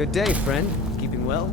Good day, friend. Keeping well?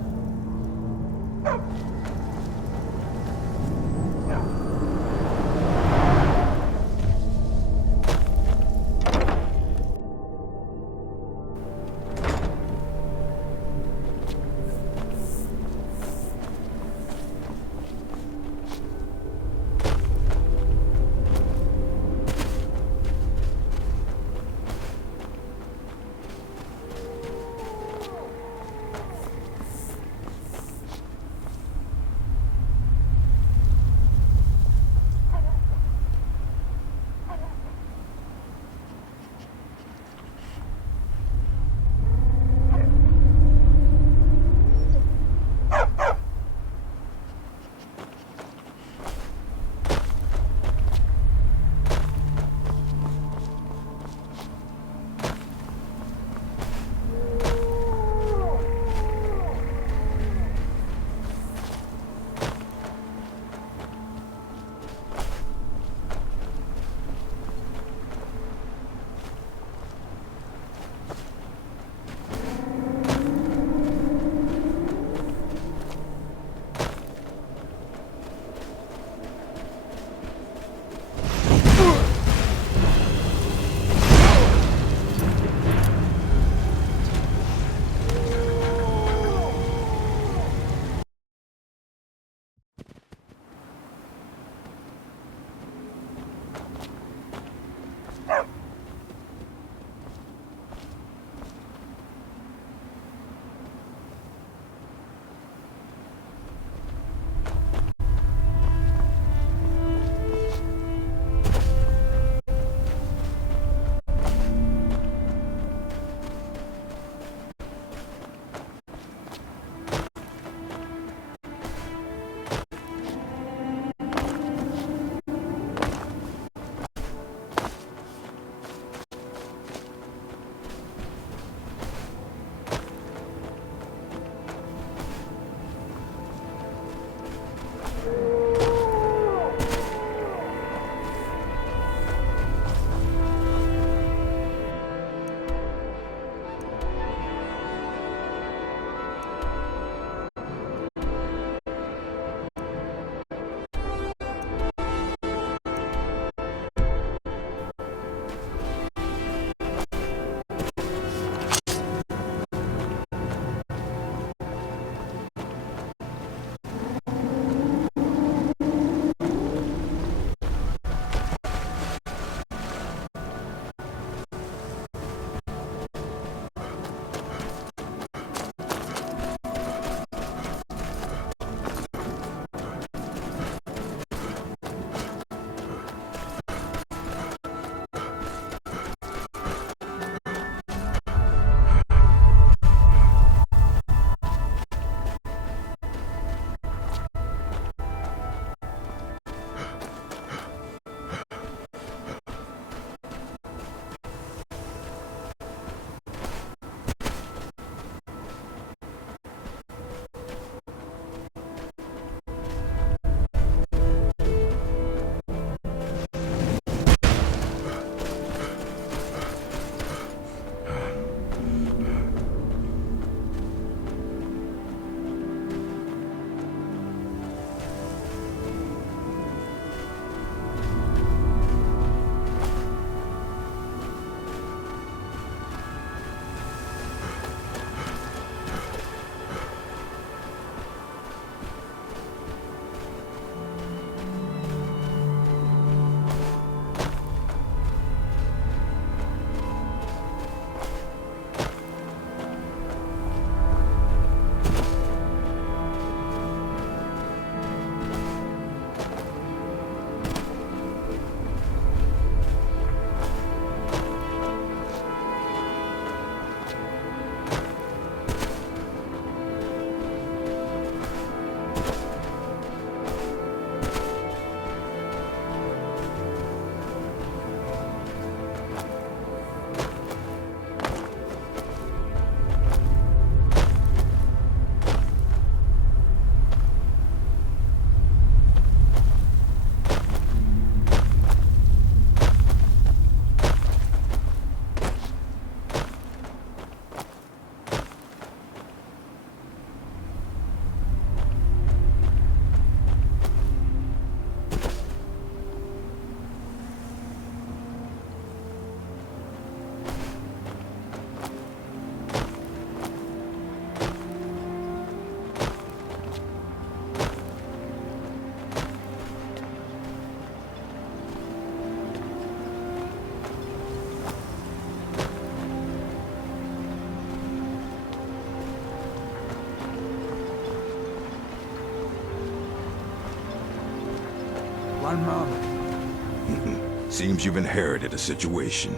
One moment. Seems you've inherited a situation.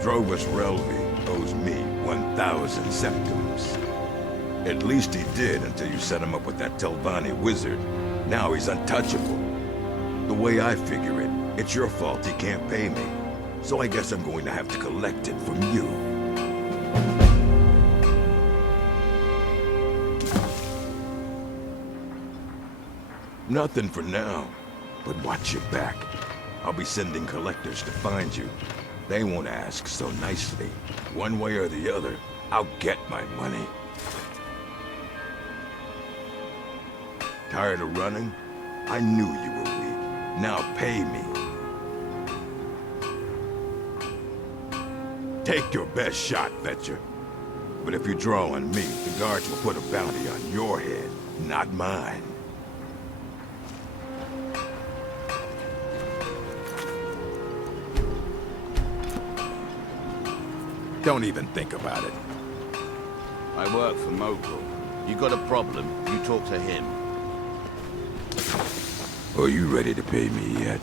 Drovus Relvi owes me 1,000 septims. At least he did until you set him up with that Telvanni wizard. Now he's untouchable. The way I figure it, it's your fault he can't pay me. So I guess I'm going to have to collect it from you. Nothing for now, but watch your back. I'll be sending collectors to find you. They won't ask so nicely. One way or the other, I'll get my money. Tired of running? I knew you were weak. Now pay me. Take your best shot, Fetcher. But if you draw on me, the guards will put a bounty on your head, not mine. Don't even think about it. I work for Mogul. You got a problem, you talk to him. Are you ready to pay me yet?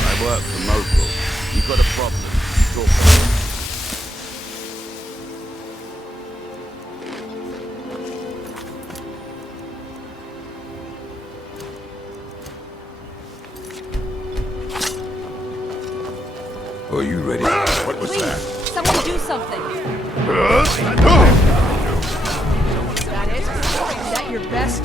I work for Mogul. You got a problem, you talk to him. Are you ready? What was Please, that? someone do something. That it? Is that your best?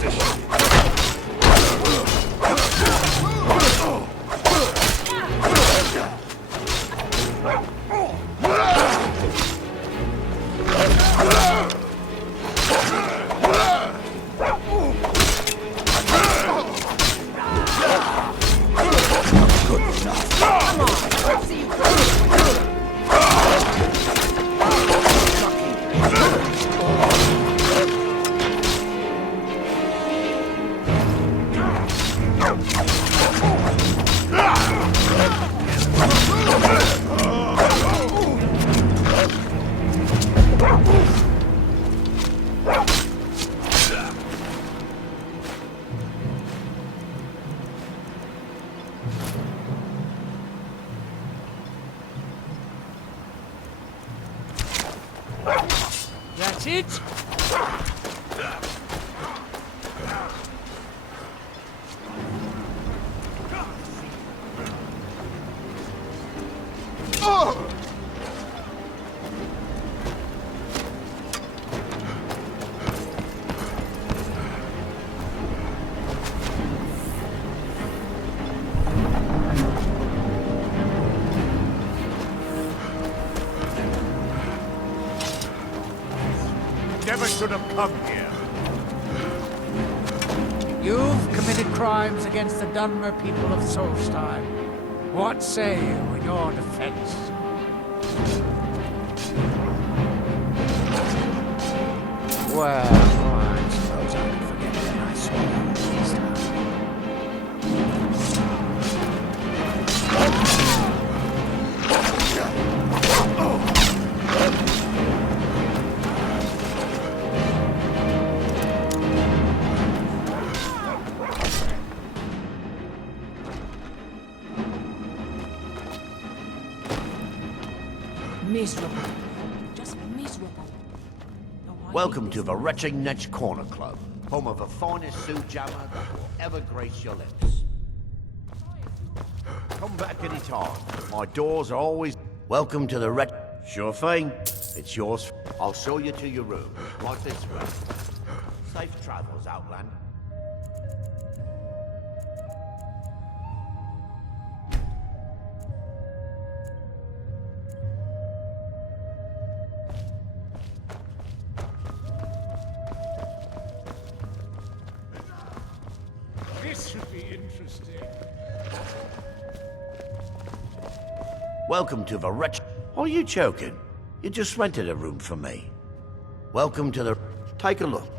That's it? Never should have come here. You've committed crimes against the Dunmer people of Solstheim. What say you in your defense? Well, I suppose I could forget when I saw you this time. Miserable. Just miserable. Welcome to the Retching Netch Corner Club, home of the finest suit jammer that will ever grace your lips. Come back any time. My doors are always... Welcome to the Sure thing. It's yours. I'll show you to your room. Right this way. Safe travels, Outlander. This should be interesting. Welcome to the Wretch... Are you joking? You just rented a room for me. Welcome to the... Take a look.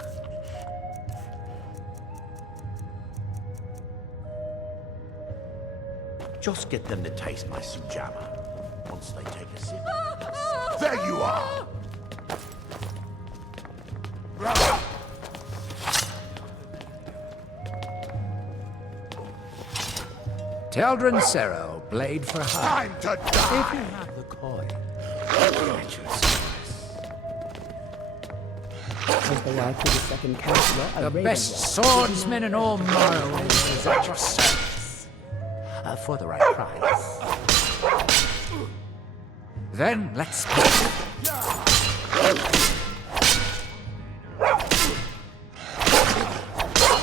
Just get them to taste my sujama. Once they take a sip. There you are! Teldrin Sero, blade for hire. Time to If die! you have the coin, at your service. As the wife of the second counselor, a The raven best wolf. swordsman in all Morrowind is at your service. For the right price. Then let's speak.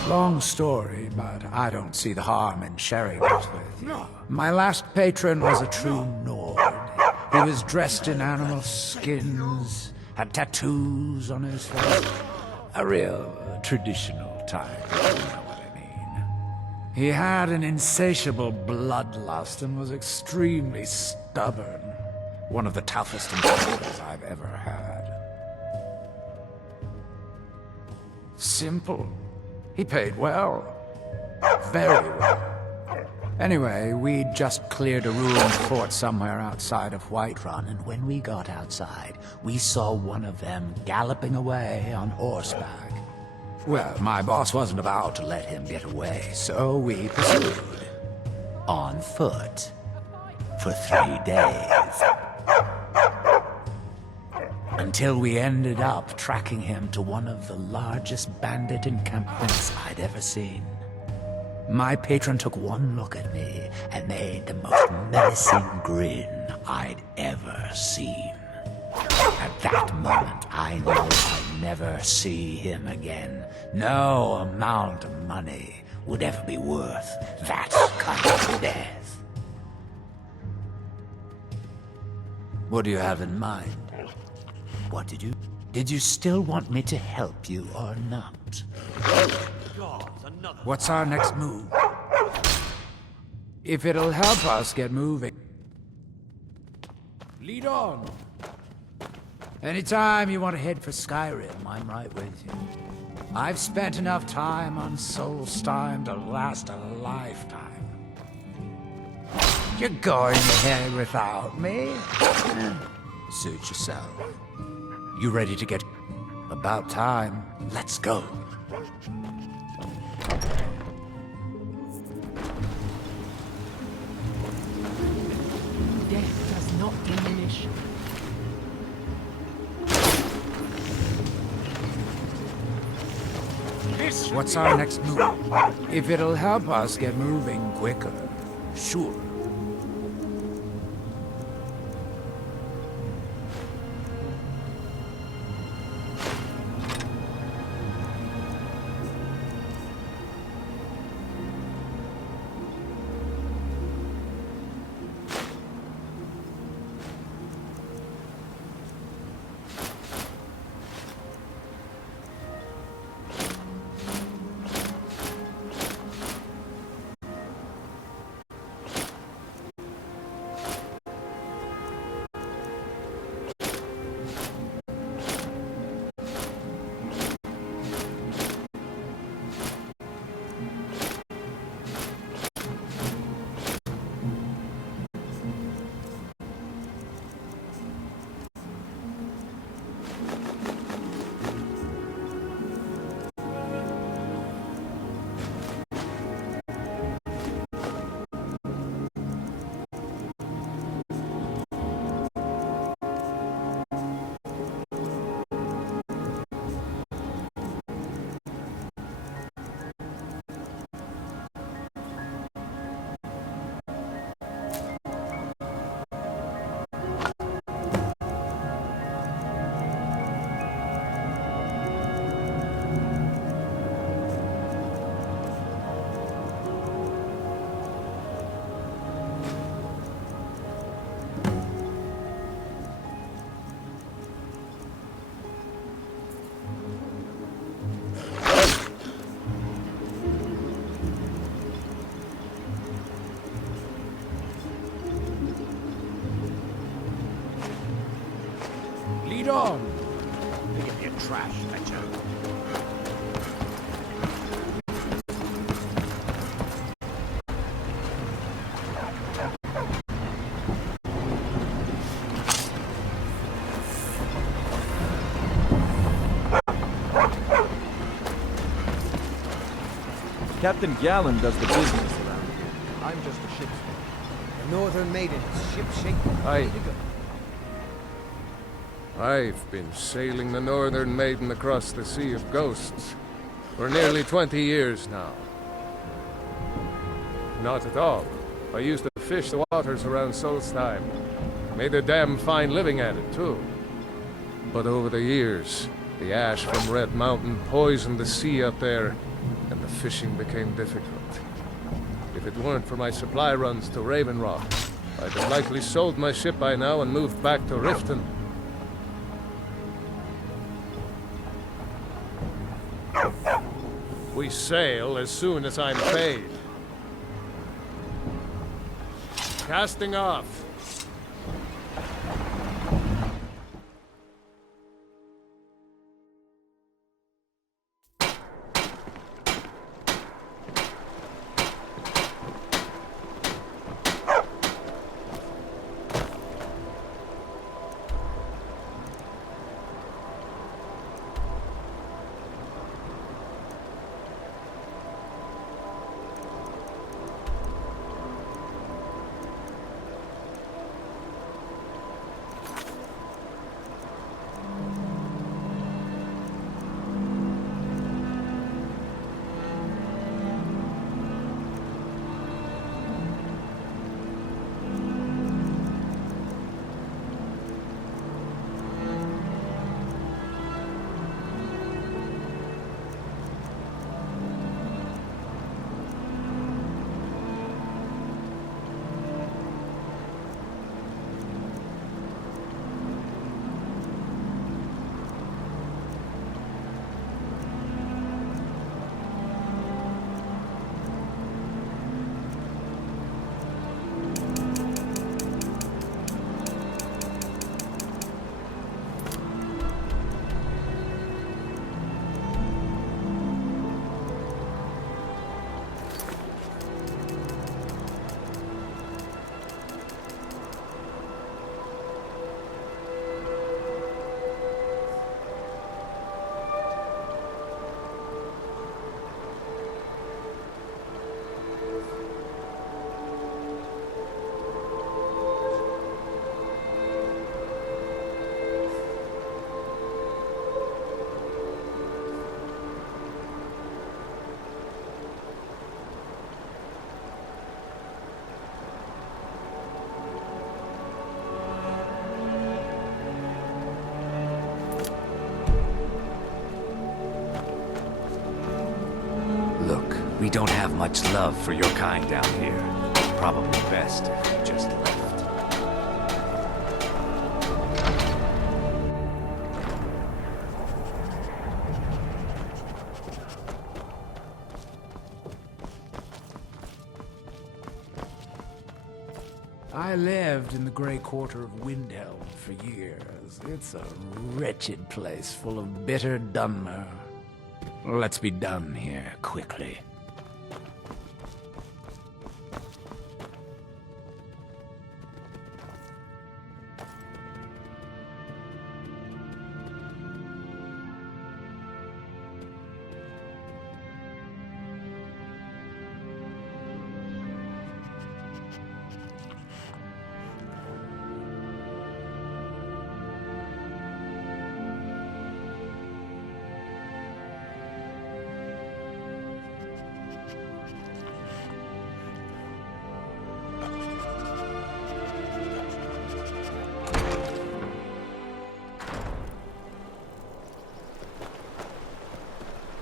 Long story, but I don't see the harm in sharing it with you. My last patron was a true Nord. He was dressed in animal skins, had tattoos on his face. A real traditional type, if you know what I mean. He had an insatiable bloodlust and was extremely stubborn. One of the toughest encounters I've ever had. Simple. He paid well. Very well. Anyway, we'd just cleared a ruined fort somewhere outside of Whiterun, and when we got outside, we saw one of them galloping away on horseback. Well, my boss wasn't about to let him get away, so we pursued. On foot. For 3 days. Until we ended up tracking him to one of the largest bandit encampments I'd ever seen. My patron took one look at me and made the most menacing grin I'd ever seen. At that moment, I knew I'd never see him again. No amount of money would ever be worth that kind of death. What do you have in mind? What did you still want me to help you or not? What's our next move? If it'll help us get moving. Lead on. Anytime you want to head for Skyrim, I'm right with you. I've spent enough time on Solstheim to last a lifetime. You're going ahead without me? Suit yourself. You ready to get... About time. Let's go. Death does not diminish. What's our next move? If it'll help us get moving quicker, sure. Lead on. Pick up your trash, Fetcher. Captain Gallen does the business around here. I'm just a ship's man. The Northern Maiden, ship shape, Aye. ready to go. I've been sailing the Northern Maiden across the Sea of Ghosts for nearly 20 years now. Not at all. I used to fish the waters around Solstheim. Made a damn fine living at it, too. But over the years, the ash from Red Mountain poisoned the sea up there, and the fishing became difficult. If it weren't for my supply runs to Raven Rock, I'd have likely sold my ship by now and moved back to Riften. We sail as soon as I'm paid. Casting off. We don't have much love for your kind down here. Probably best if you just left. I lived in the Grey Quarter of Windhelm for years. It's a wretched place full of bitter Dunmer. Let's be done here quickly.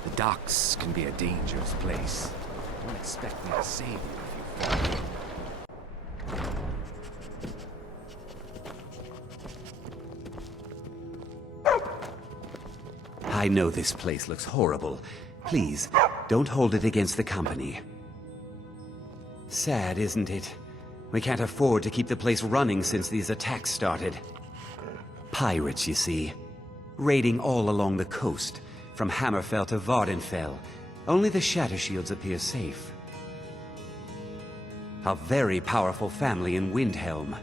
The docks can be a dangerous place. Don't expect me to save you if you fall in. I know this place looks horrible. Please, don't hold it against the company. Sad, isn't it? We can't afford to keep the place running since these attacks started. Pirates, you see. Raiding all along the coast, from Hammerfell to Vardenfell. Only the Shattershields appear safe. A very powerful family in Windhelm.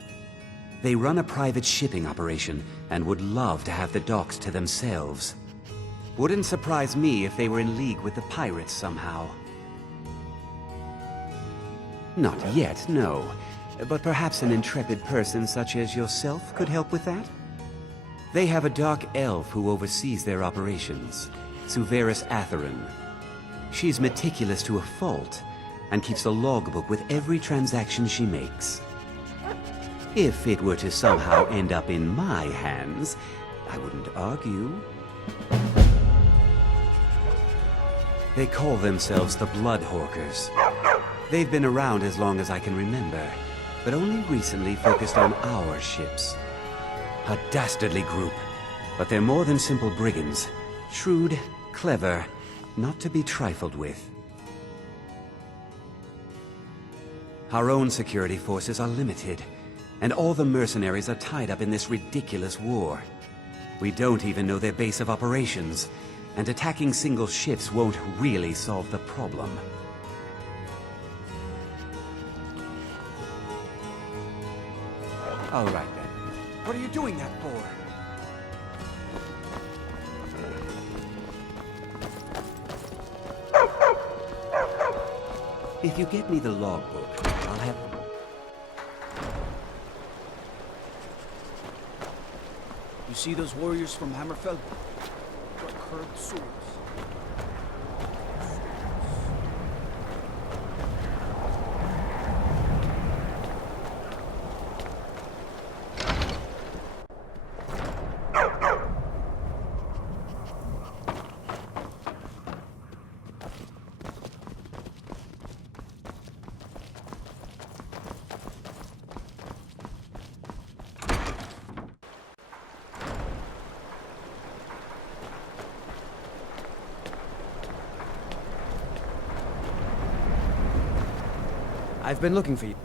They run a private shipping operation and would love to have the docks to themselves. Wouldn't surprise me if they were in league with the pirates somehow. Not yet, no. But perhaps an intrepid person such as yourself could help with that? They have a dark elf who oversees their operations, Suveris Atherin. She's meticulous to a fault, and keeps a logbook with every transaction she makes. If it were to somehow end up in my hands, I wouldn't argue. They call themselves the Bloodhawkers. They've been around as long as I can remember, but only recently focused on our ships. A dastardly group, but they're more than simple brigands. Shrewd, clever, not to be trifled with. Our own security forces are limited, and all the mercenaries are tied up in this ridiculous war. We don't even know their base of operations, and attacking single ships won't really solve the problem. All right then. What are you doing that for? If you get me the logbook, I'll have... You see those warriors from Hammerfell? Got curved swords. I've been looking for you.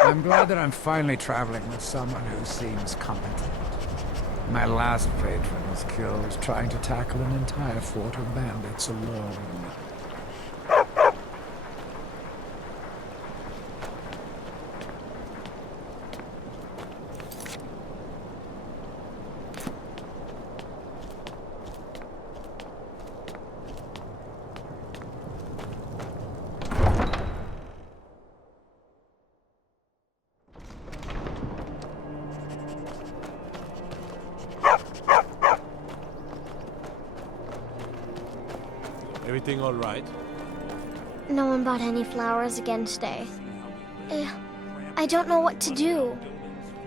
I'm glad that I'm finally traveling with someone who seems competent. My last patron was killed trying to tackle an entire fort of bandits alone. Everything all right? No one bought any flowers again today. I don't know what to do.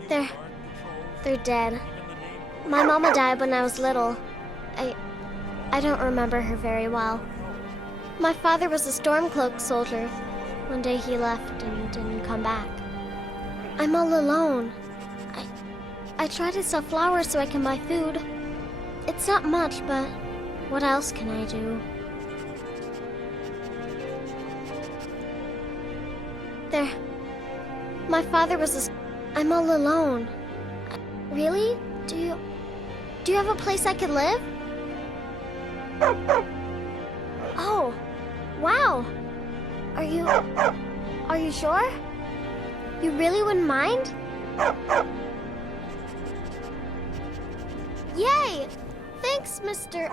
They're dead. My mama died when I was little. I don't remember her very well. My father was a Stormcloak soldier. One day he left and didn't come back. I'm all alone. I try to sell flowers so I can buy food. It's not much, but what else can I do? My father was I'm all alone. Really? Do you have a place I could live? Oh, wow. Are you sure? You really wouldn't mind? Yay! Thanks, Mr.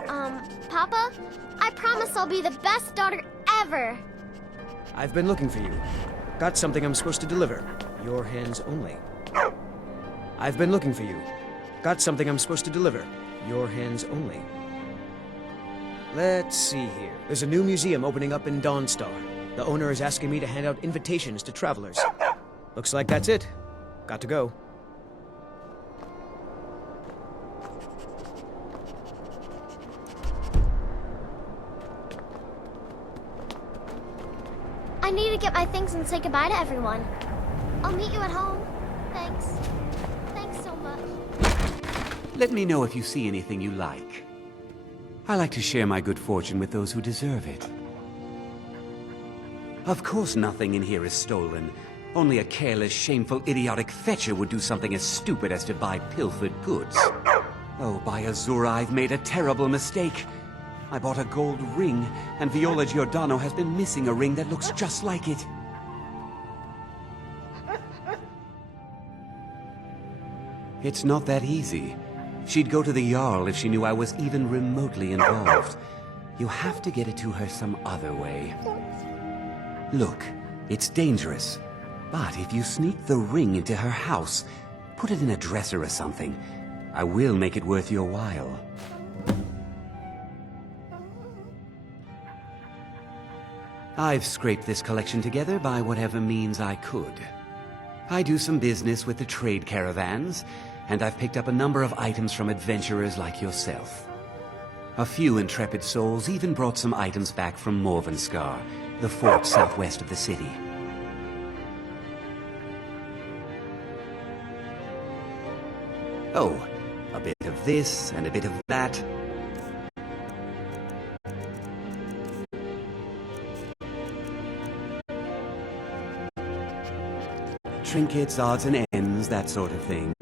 Papa. I promise I'll be the best daughter ever. I've been looking for you. Got something I'm supposed to deliver. Your hands only. I've been looking for you. Got something I'm supposed to deliver. Your hands only. Let's see here. There's a new museum opening up in Dawnstar. The owner is asking me to hand out invitations to travelers. Looks like that's it. Got to go. I need to get my things and say goodbye to everyone. I'll meet you at home. Thanks. Thanks so much. Let me know if you see anything you like. I like to share my good fortune with those who deserve it. Of course nothing in here is stolen. Only a careless, shameful, idiotic fetcher would do something as stupid as to buy pilfered goods. Oh, by Azura, I've made a terrible mistake. I bought a gold ring, and Viola Giordano has been missing a ring that looks just like it. It's not that easy. She'd go to the Jarl if she knew I was even remotely involved. You have to get it to her some other way. Look, it's dangerous. But if you sneak the ring into her house, put it in a dresser or something, I will make it worth your while. I've scraped this collection together by whatever means I could. I do some business with the trade caravans, and I've picked up a number of items from adventurers like yourself. A few intrepid souls even brought some items back from Morvenskar, the fort southwest of the city. Oh, a bit of this and a bit of that. Trinkets, odds and ends, that sort of thing.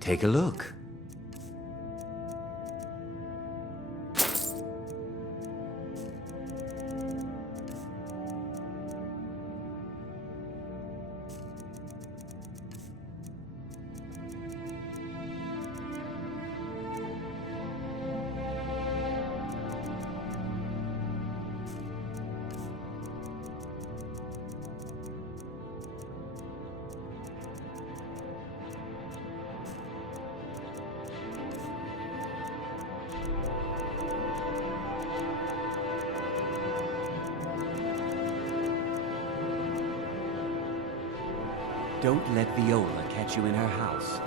Take a look. Don't let Viola catch you in her house.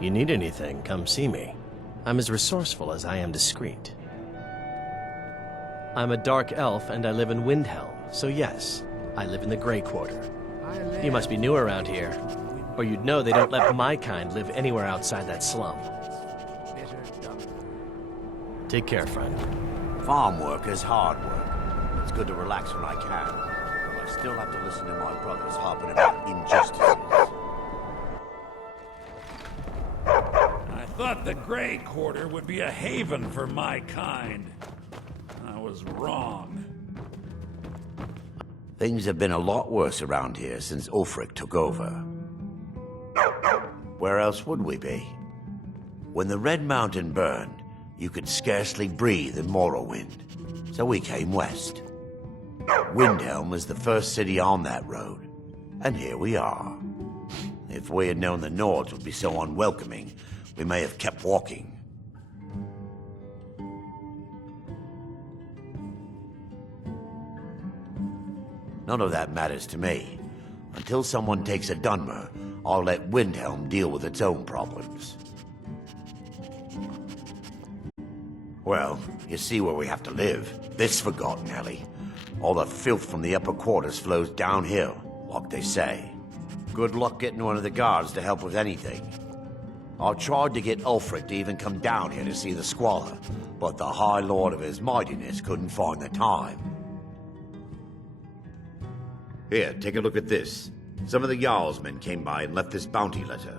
You need anything, come see me. I'm as resourceful as I am discreet. I'm a dark elf and I live in Windhelm, so yes, I live in the Grey Quarter. You must be new around here, or you'd know they don't let my kind live anywhere outside that slum. Take care, friend. Farm work is hard work. It's good to relax when I can, but I still have to listen to my brothers harping about injustices. I thought the Grey Quarter would be a haven for my kind. I was wrong. Things have been a lot worse around here since Ulfric took over. Where else would we be? When the Red Mountain burned, you could scarcely breathe in Morrowind, so we came west. Windhelm was the first city on that road, and here we are. If we had known the Nords would be so unwelcoming, we may have kept walking. None of that matters to me. Until someone takes a Dunmer, I'll let Windhelm deal with its own problems. Well, you see where we have to live. This forgotten alley. All the filth from the upper quarters flows downhill, like they say. Good luck getting one of the guards to help with anything. I tried to get Ulfric to even come down here to see the squalor, but the High Lord of his mightiness couldn't find the time. Here, take a look at this. Some of the Jarl's men came by and left this bounty letter.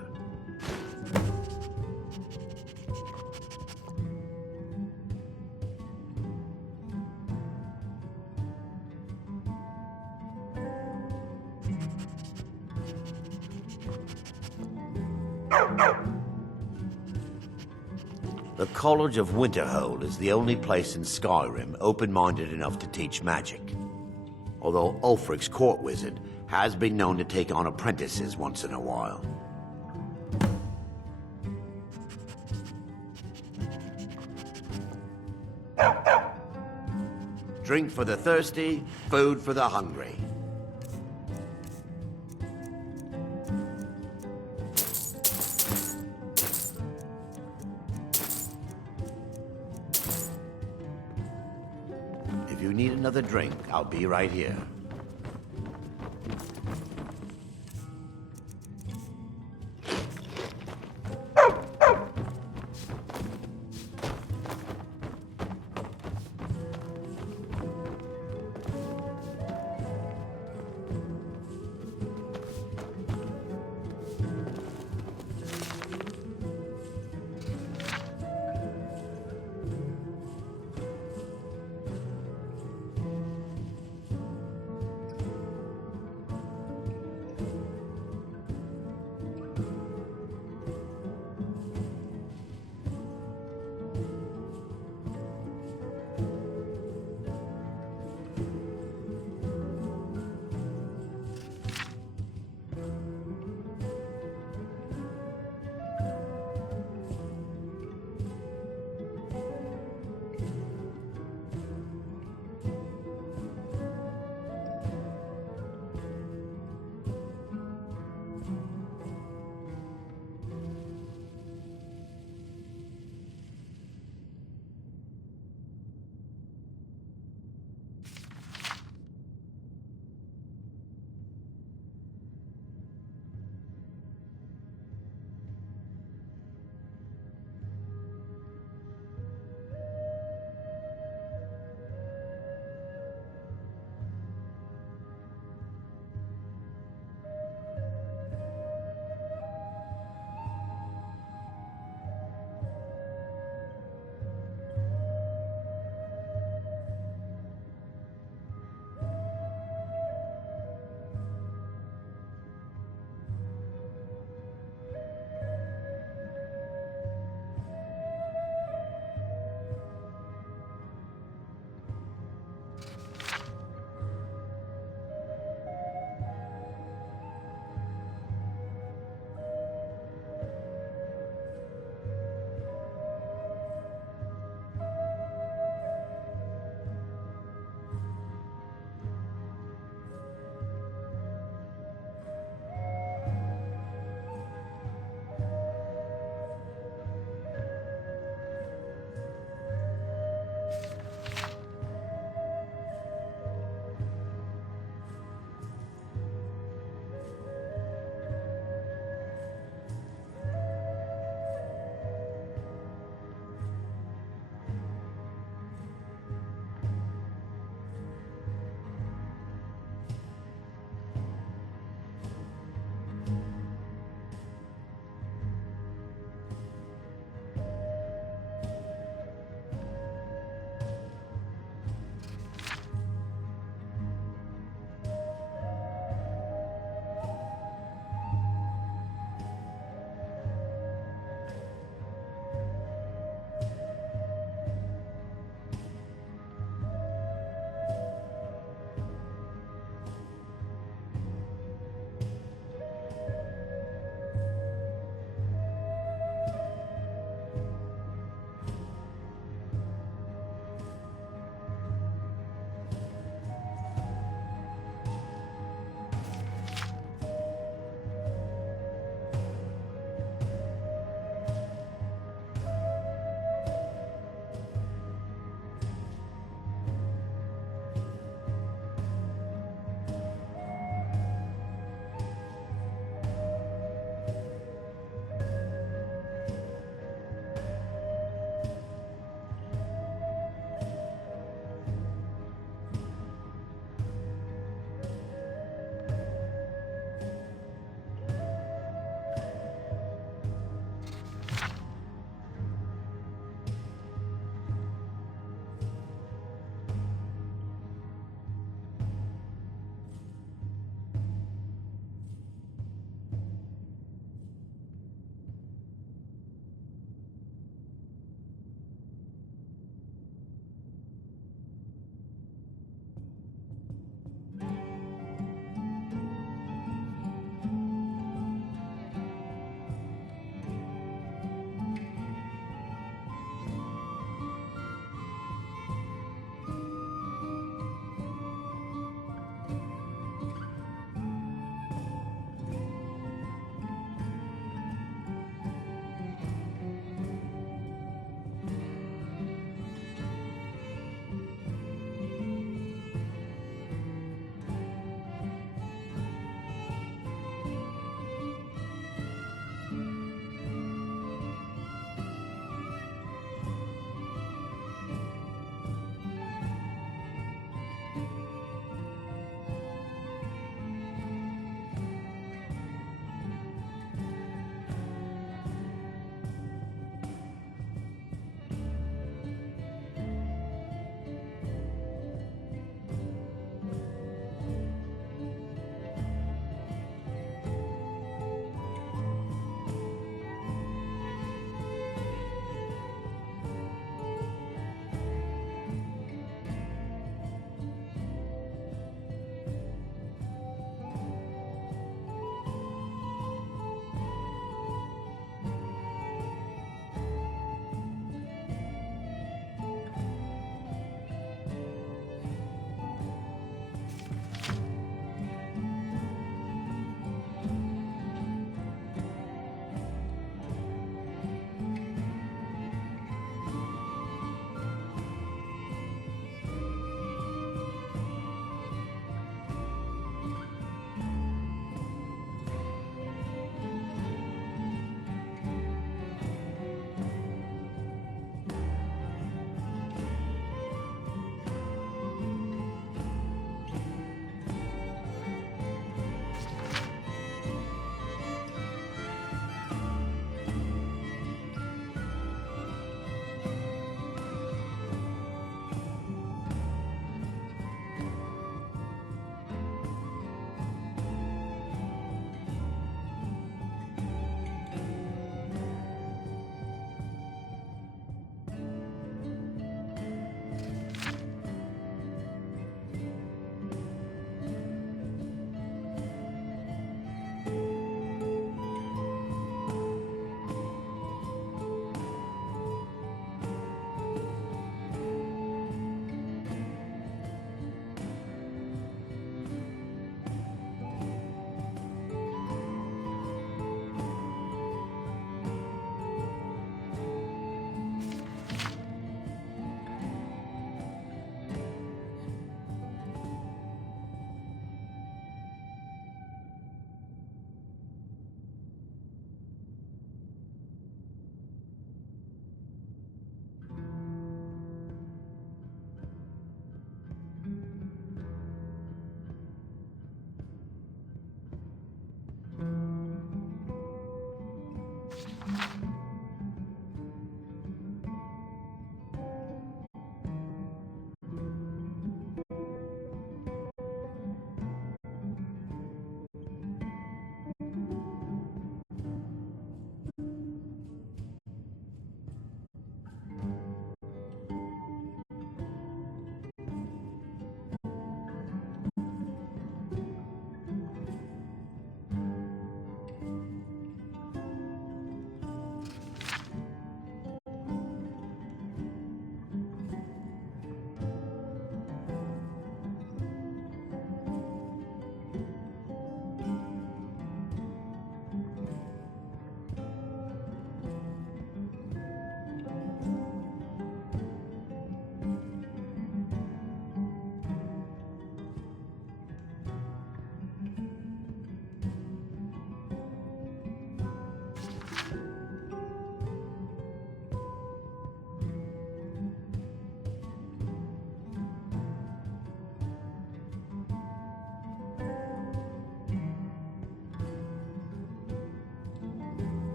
The College of Winterhold is the only place in Skyrim open-minded enough to teach magic. Although Ulfric's court wizard has been known to take on apprentices once in a while. Drink for the thirsty, food for the hungry. you need another drink, I'll be right here.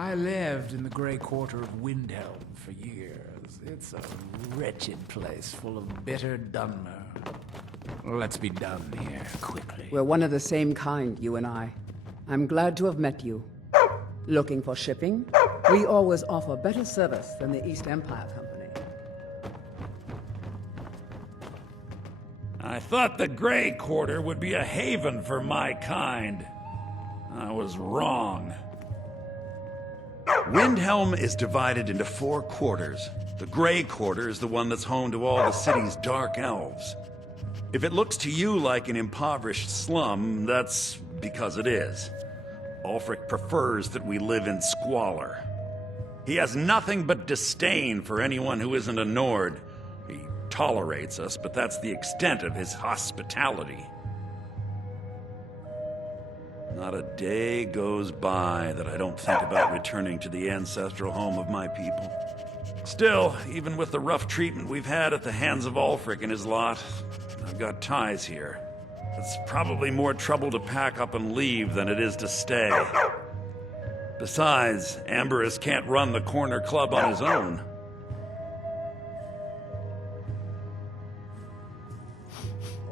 I lived in the Grey Quarter of Windhelm for years. It's a wretched place full of bitter Dunmer. Let's be done here, quickly. We're one of the same kind, you and I. I'm glad to have met you. Looking for shipping? We always offer better service than the East Empire Company. I thought the Grey Quarter would be a haven for my kind. I was wrong. Windhelm is divided into 4 quarters. The Grey Quarter is the one that's home to all the city's dark elves. If it looks to you like an impoverished slum, that's because it is. Ulfric prefers that we live in squalor. He has nothing but disdain for anyone who isn't a Nord. He tolerates us, but that's the extent of his hospitality. Not a day goes by that I don't think about returning to the ancestral home of my people. Still, even with the rough treatment we've had at the hands of Ulfric and his lot, I've got ties here. It's probably more trouble to pack up and leave than it is to stay. Besides, Amberus can't run the corner club on his own.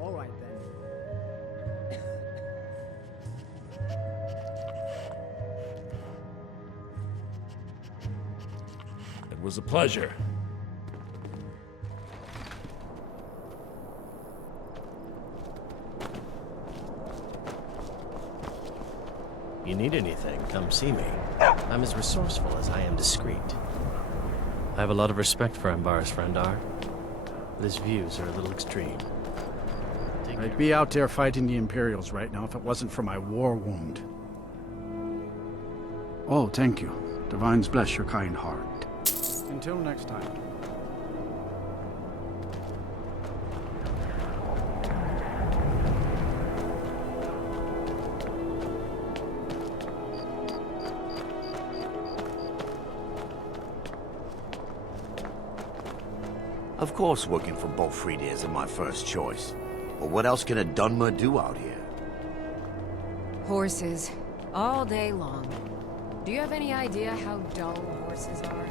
All right, then. It was a pleasure. You need anything, come see me. I'm as resourceful as I am discreet. I have a lot of respect for Ambar's Frandar, but his views are a little extreme. I'd be out there fighting the Imperials right now if it wasn't for my war wound. Oh, thank you. Divines bless your kind heart. Until next time. Of course working for Bolfrida isn't my first choice. But what else can a Dunmer do out here? Horses. All day long. Do you have any idea how dull horses are?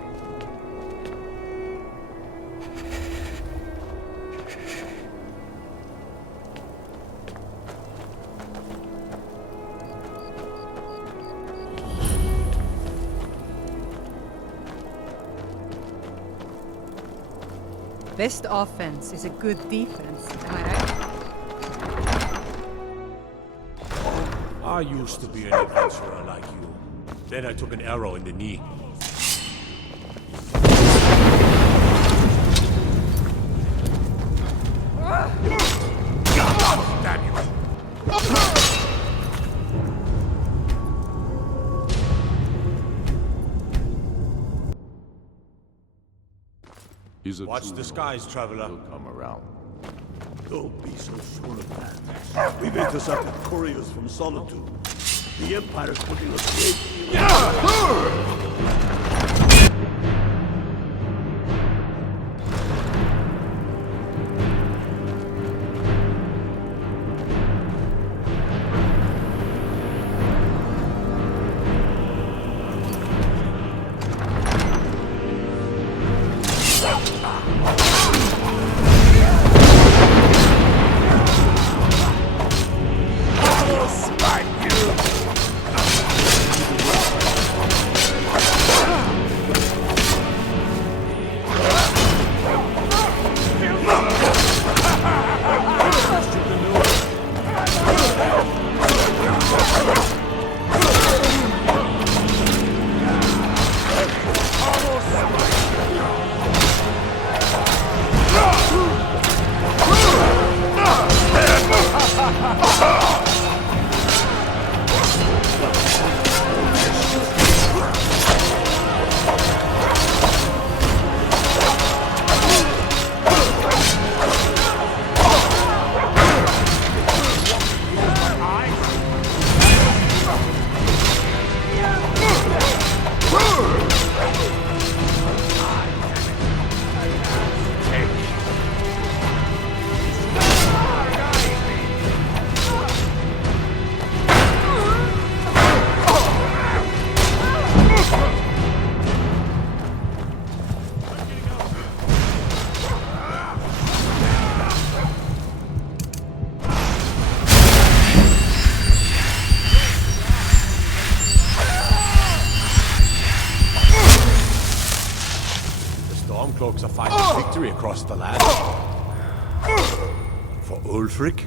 Best offense is a good defense, am I right? I used to be an adventurer like you. Then I took an arrow in the knee. Damn you! Watch the skies, traveler. He'll come around. Don't be so sure of that. We've intercepted couriers from Solitude. The Empire's putting us cloaks are finding victory across the land. For Ulfric?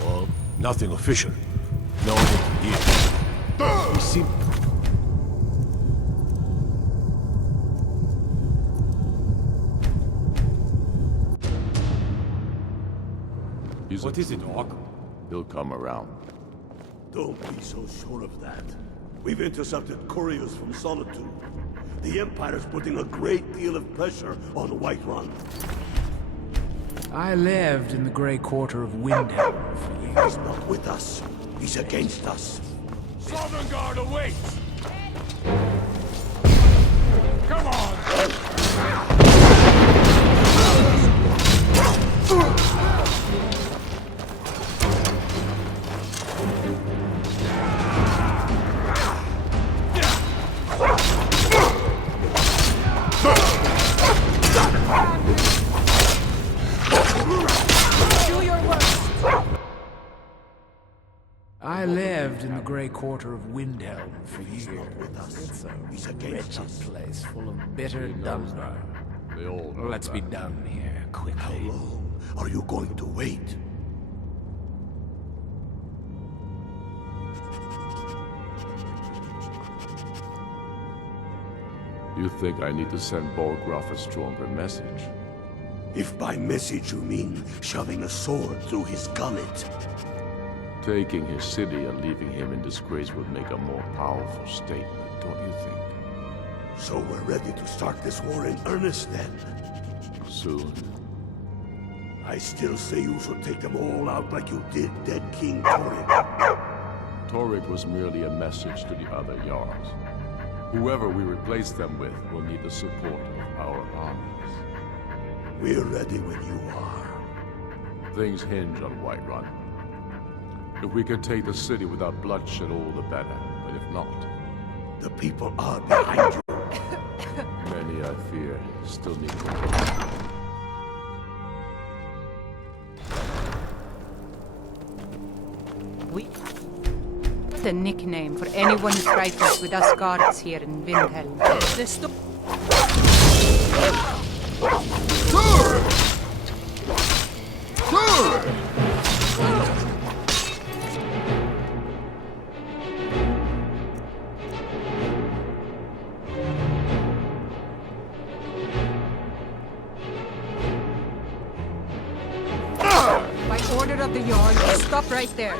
Well, nothing official. No one here. We seem... What is it, Orc? He'll come around. Don't be so sure of that. We've intercepted couriers from Solitude. The Empire's putting a great deal of pressure on Whiterun. I lived in the Grey Quarter of Windhelm. He's not with us. He's against us. Southern Guard awaits! Come on! I lived in the Grey Quarter of Windhelm for years. It's a wretched place full of bitter dumber. Let's be done here quickly. How long are you going to wait? You think I need to send Borgruff a stronger message? If by message you mean shoving a sword through his gullet. Taking his city and leaving him in disgrace would make a more powerful statement, don't you think? So we're ready to start this war in earnest then? Soon. I still say you should take them all out like you did dead King Torrik. Torrik was merely a message to the other Jarls. Whoever we replace them with will need the support of our armies. We're ready when you are. Things hinge on Whiterun. If we can take the city without bloodshed, all the better. But if not... The people are behind you. Many, I fear, still need to... It's a nickname for anyone who strikes with us guards here in Windhelm. By order of the Jarl, stop right there.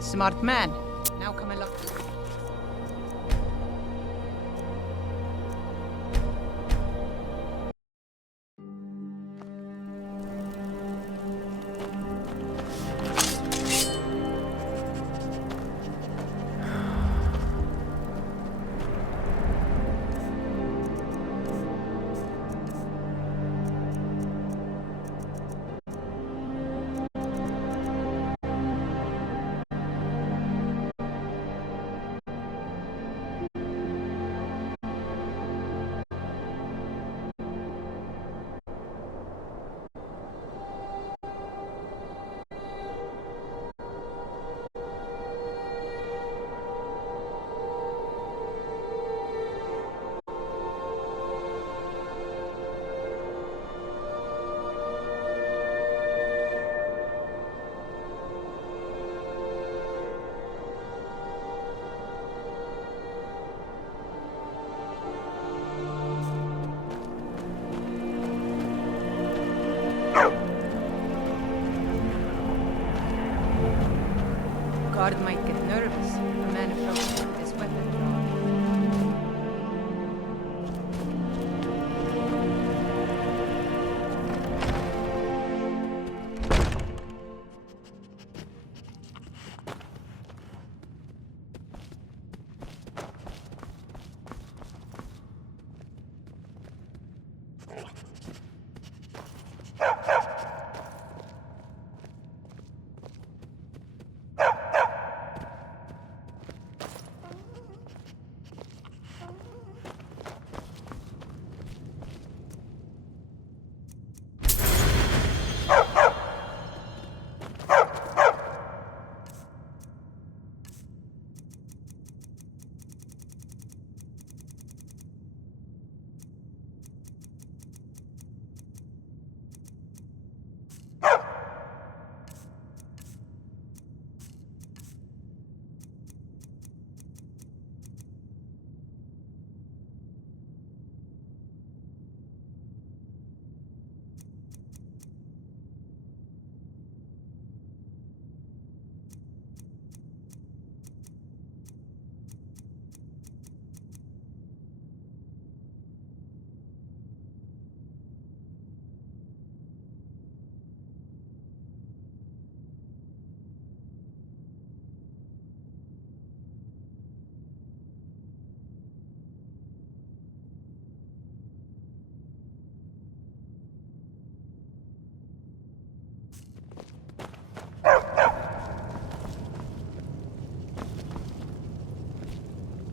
Smart man. Now come along.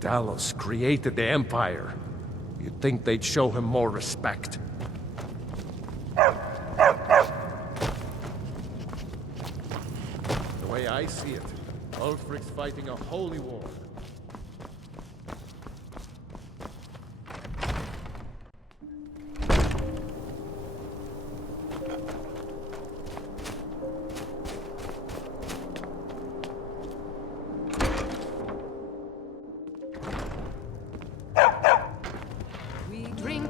Talos created the Empire. You'd think they'd show him more respect. The way I see it, Ulfric's fighting a holy war.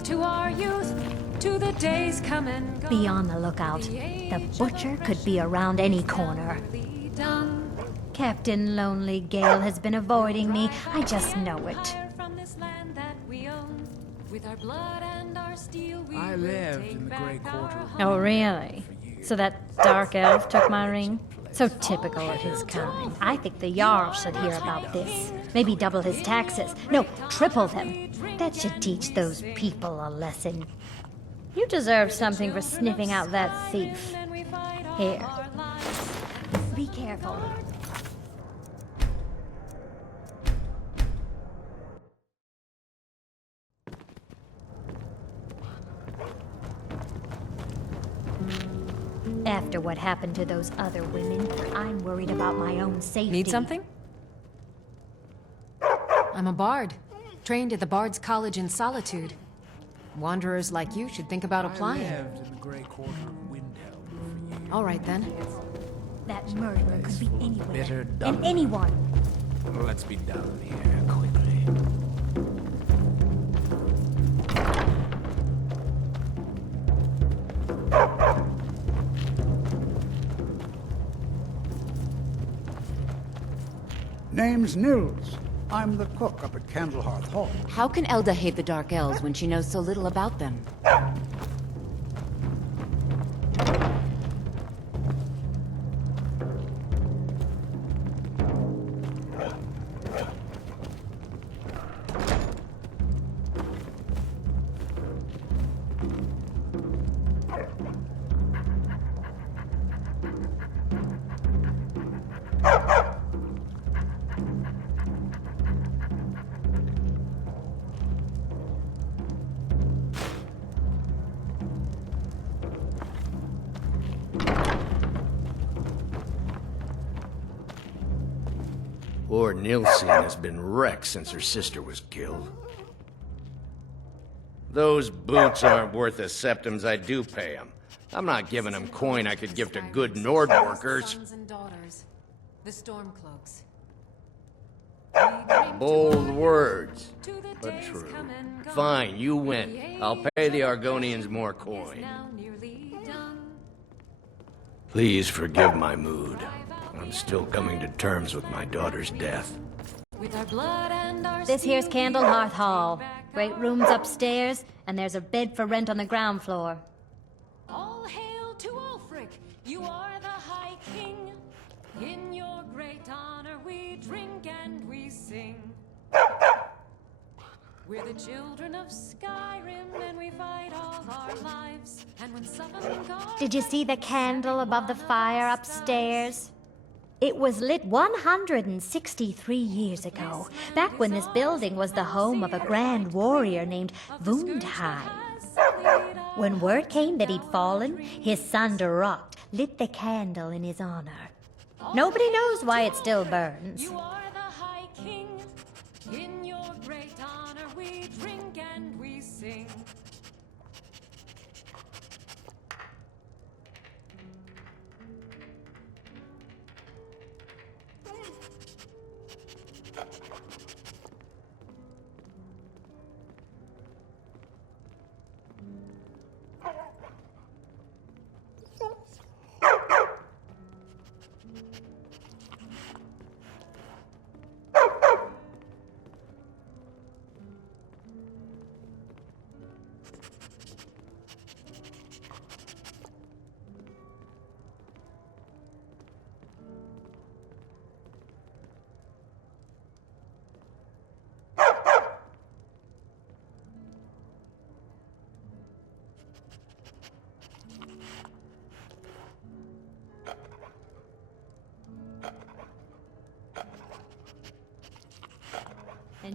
To our youth, to the days come and go. Be on the lookout. The butcher could be around any corner. Captain Lonely Gale has been avoiding me. I just know it. I lived in the Grey Quarter. Oh, really? So that dark elf took my ring? So typical of his kind. I think the Jarl should hear about this. Maybe double his taxes. No, triple them. That should teach those people a lesson. You deserve something for sniffing out that thief. Here. Be careful. After what happened to those other women, I'm worried about my own safety. Need something? I'm a bard. Trained at the Bard's College in Solitude. Wanderers like you should think about applying. I lived in the Grey Quarter of Windhelm. All right, then. That murderer could be anywhere. Bitter And dumb. anyone. Let's be down here quickly. Name's Nils. I'm the cook up at Candlehearth Hall. How can Elda hate the Dark Elves when she knows so little about them? Poor Nilsine has been wrecked since her sister was killed. Those boots aren't worth the septims I do pay them. I'm not giving them coin I could give to good Nord workers. Sons and daughters, the Stormcloaks. Bold words, but true. Fine, you win. I'll pay the Argonians more coin. Please forgive my mood. I'm still coming to terms with my daughter's death. This here's Candlehearth Hall. Great rooms upstairs, and there's a bed for rent on the ground floor. All hail to Ulfric, you are the High King. In your great honor we drink and we sing. We're the children of Skyrim, and we fight all our lives. And when Sovngarde... Did you see the candle above the fire upstairs? It was lit 163 years ago, back when this building was the home of a grand warrior named Wundheim. When word came that he'd fallen, his son Durok lit the candle in his honor. Nobody knows why it still burns. You are the High King. In your great honor we drink and we sing.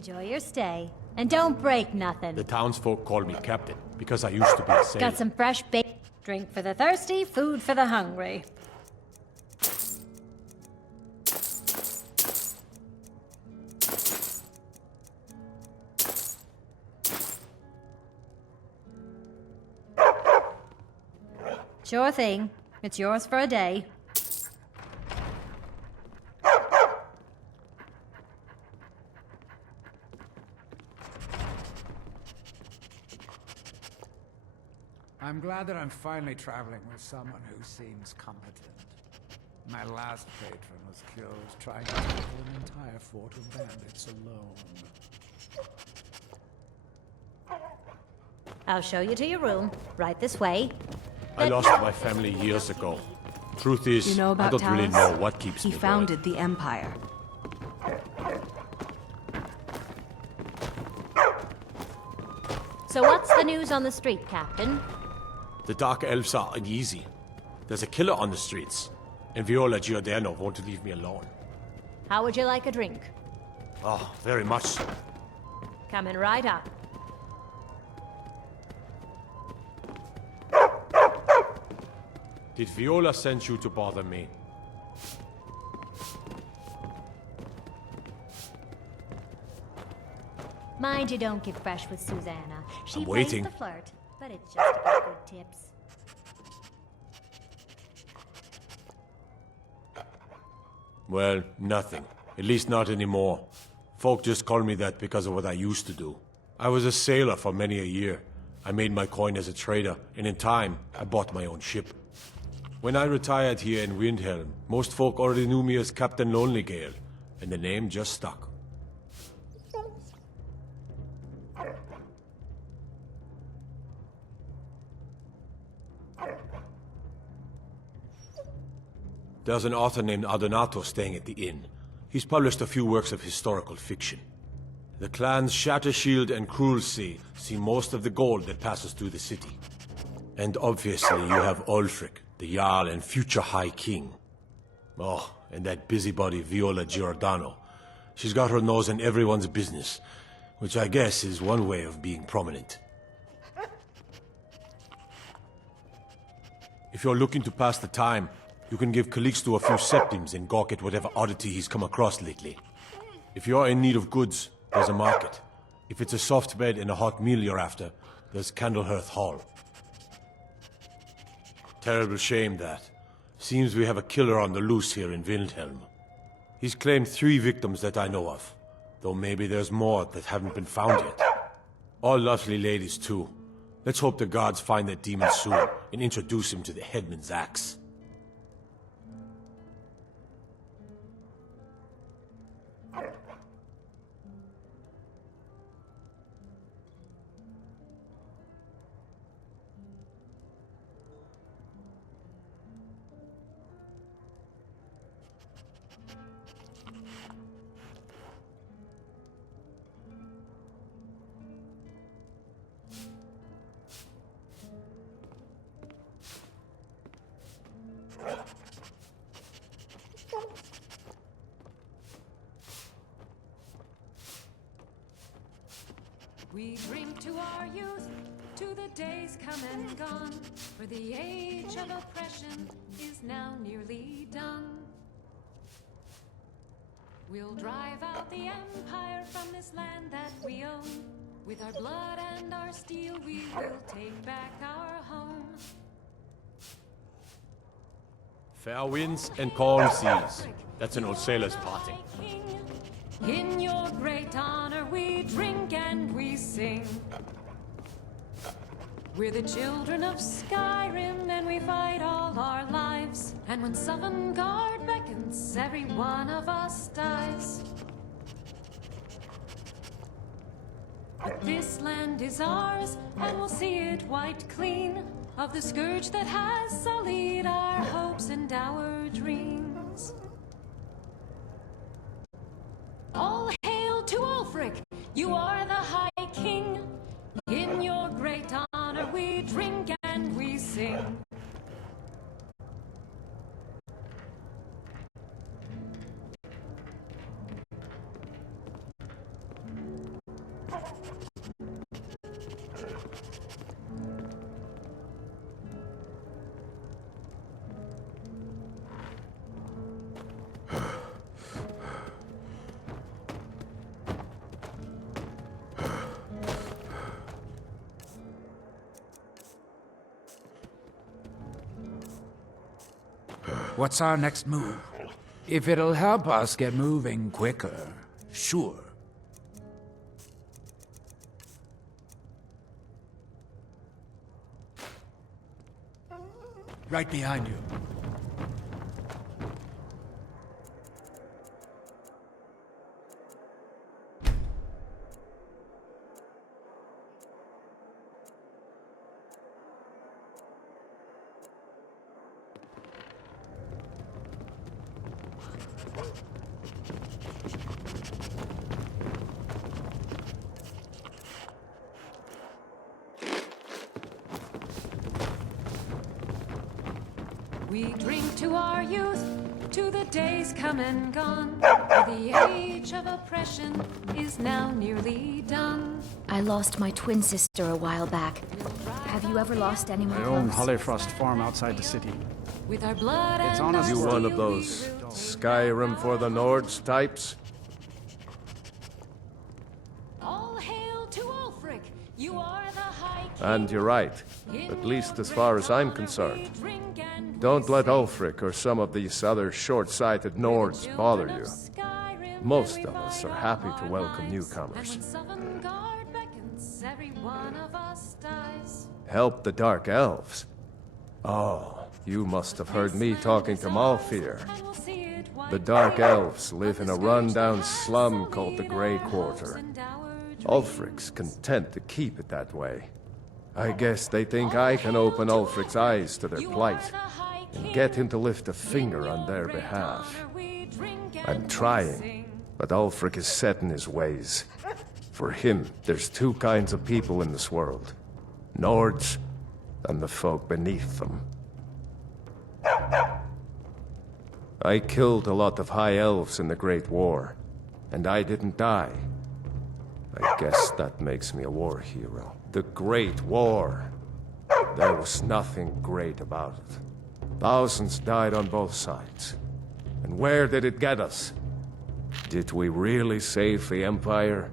Enjoy your stay. And don't break nothing. The townsfolk call me captain, because I used to be a sailor. Got some fresh bait. Drink for the thirsty, food for the hungry. Sure thing. It's yours for a day. I'm glad that I'm finally traveling with someone who seems competent. My last patron was killed trying to tackle an entire fort of bandits alone. I'll show you to your room. Right this way. I lost my family years ago. Truth is, You know I about don't really Talos? know what keeps He me founded the Empire. So what's the news on the street, Captain? going. The Dark Elves are uneasy. There's a killer on the streets, and Viola Giordano won't leave me alone. How would you like a drink? Oh, very much so. Coming right up. Did Viola send you to bother me? Mind you don't get fresh with Susanna. She I'm plays waiting. the flirt, but it's just to get good tips. Well, nothing. At least not anymore. Folk just call me that because of what I used to do. I was a sailor for many a year. I made my coin as a trader, and in time, I bought my own ship. When I retired here in Windhelm, most folk already knew me as Captain Lonelygale, and the name just stuck. There's an author named Adonato staying at the inn. He's published a few works of historical fiction. The clans Shattershield and Cruelsea see most of the gold that passes through the city. And obviously you have Ulfric, the Jarl and future High King. Oh, and that busybody Viola Giordano. She's got her nose in everyone's business, which I guess is one way of being prominent. If you're looking to pass the time, you can give Calixto a few septims and gawk at whatever oddity he's come across lately. If you're in need of goods, there's a market. If it's a soft bed and a hot meal you're after, there's Candlehearth Hall. Terrible shame that. Seems we have a killer on the loose here in Windhelm. He's claimed 3 victims that I know of, though maybe there's more that haven't been found yet. All lovely ladies too. Let's hope the gods find that demon soon and introduce him to the headman's axe. We drink to our youth, to the days come and gone, for the age of oppression is now nearly done. We'll drive out the Empire from this land that we own. With our blood and our steel, we will take back our home. Fair winds and calm seas. That's an old sailor's parting. In your great honor we drink and we sing. We're the children of Skyrim and we fight all our lives. And when Sovngarde beckons, every one of us dies. But this land is ours and we'll see it wiped clean of the scourge that has sullied our hopes and our dreams. All hail to Ulfric, you are the High King. In your great honor we drink and we sing. What's our next move? If it'll help us get moving quicker, sure. Right behind you. We drink to our youth, to the days come and gone. The age of oppression is now nearly done. I lost my twin sister a while back. Have you ever lost anyone I own close? Hollyfrost Farm outside the city. With our blood It's and on us. You one of those Skyrim for the Nords types? all hail to Ulfric. You are the High King. And you're right, at least as far as I'm concerned. Don't let Ulfric or some of these other short-sighted Nords bother you. Most of us are happy to welcome newcomers. Help the Dark Elves? Oh, you must have heard me talking to Malfear. The Dark Elves live in a run-down slum called the Grey Quarter. Ulfric's content to keep it that way. I guess they think I can open Ulfric's eyes to their plight and get him to lift a finger on their behalf. I'm trying, but Ulfric is set in his ways. For him, there's two kinds of people in this world. Nords and the folk beneath them. I killed a lot of High Elves in the Great War, and I didn't die. I guess that makes me a war hero. The Great War. There was nothing great about it. Thousands died on both sides. And where did it get us? Did we really save the Empire?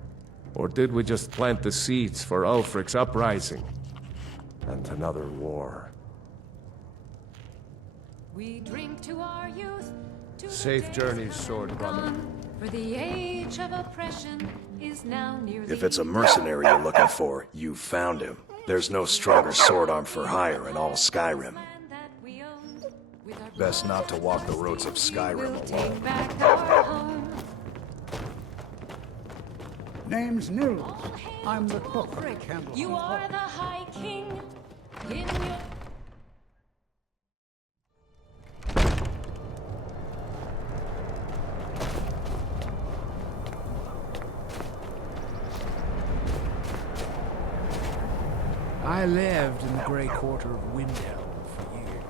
Or did we just plant the seeds for Ulfric's uprising? And another war. We drink to our youth, to Safe journeys, sword brother. for the age of oppression is now nearly If it's a mercenary you're looking for, you found him. There's no stronger sword arm for hire in all Skyrim. Best not to walk the roads of Skyrim alone. back our home. Name's Nils. I'm the cook of the Candle. You are the High King. In your I lived in the Grey Quarter of Windhelm for years.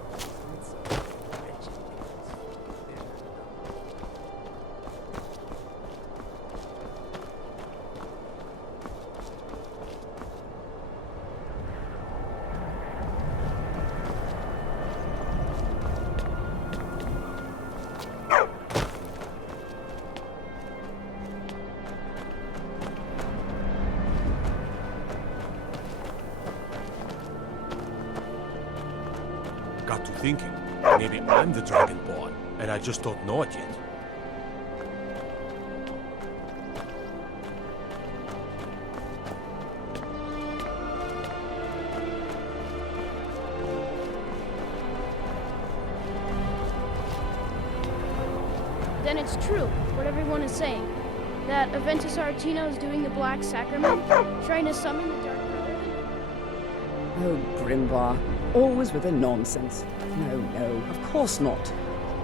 Got to thinking, maybe I'm the Dragonborn, and I just don't know it yet. Then it's true, what everyone is saying. That Aventus Artino is doing the Black Sacrament, trying to summon the Dark Brotherhood. Oh, Grimvar. Always with the nonsense. No, no, of course not.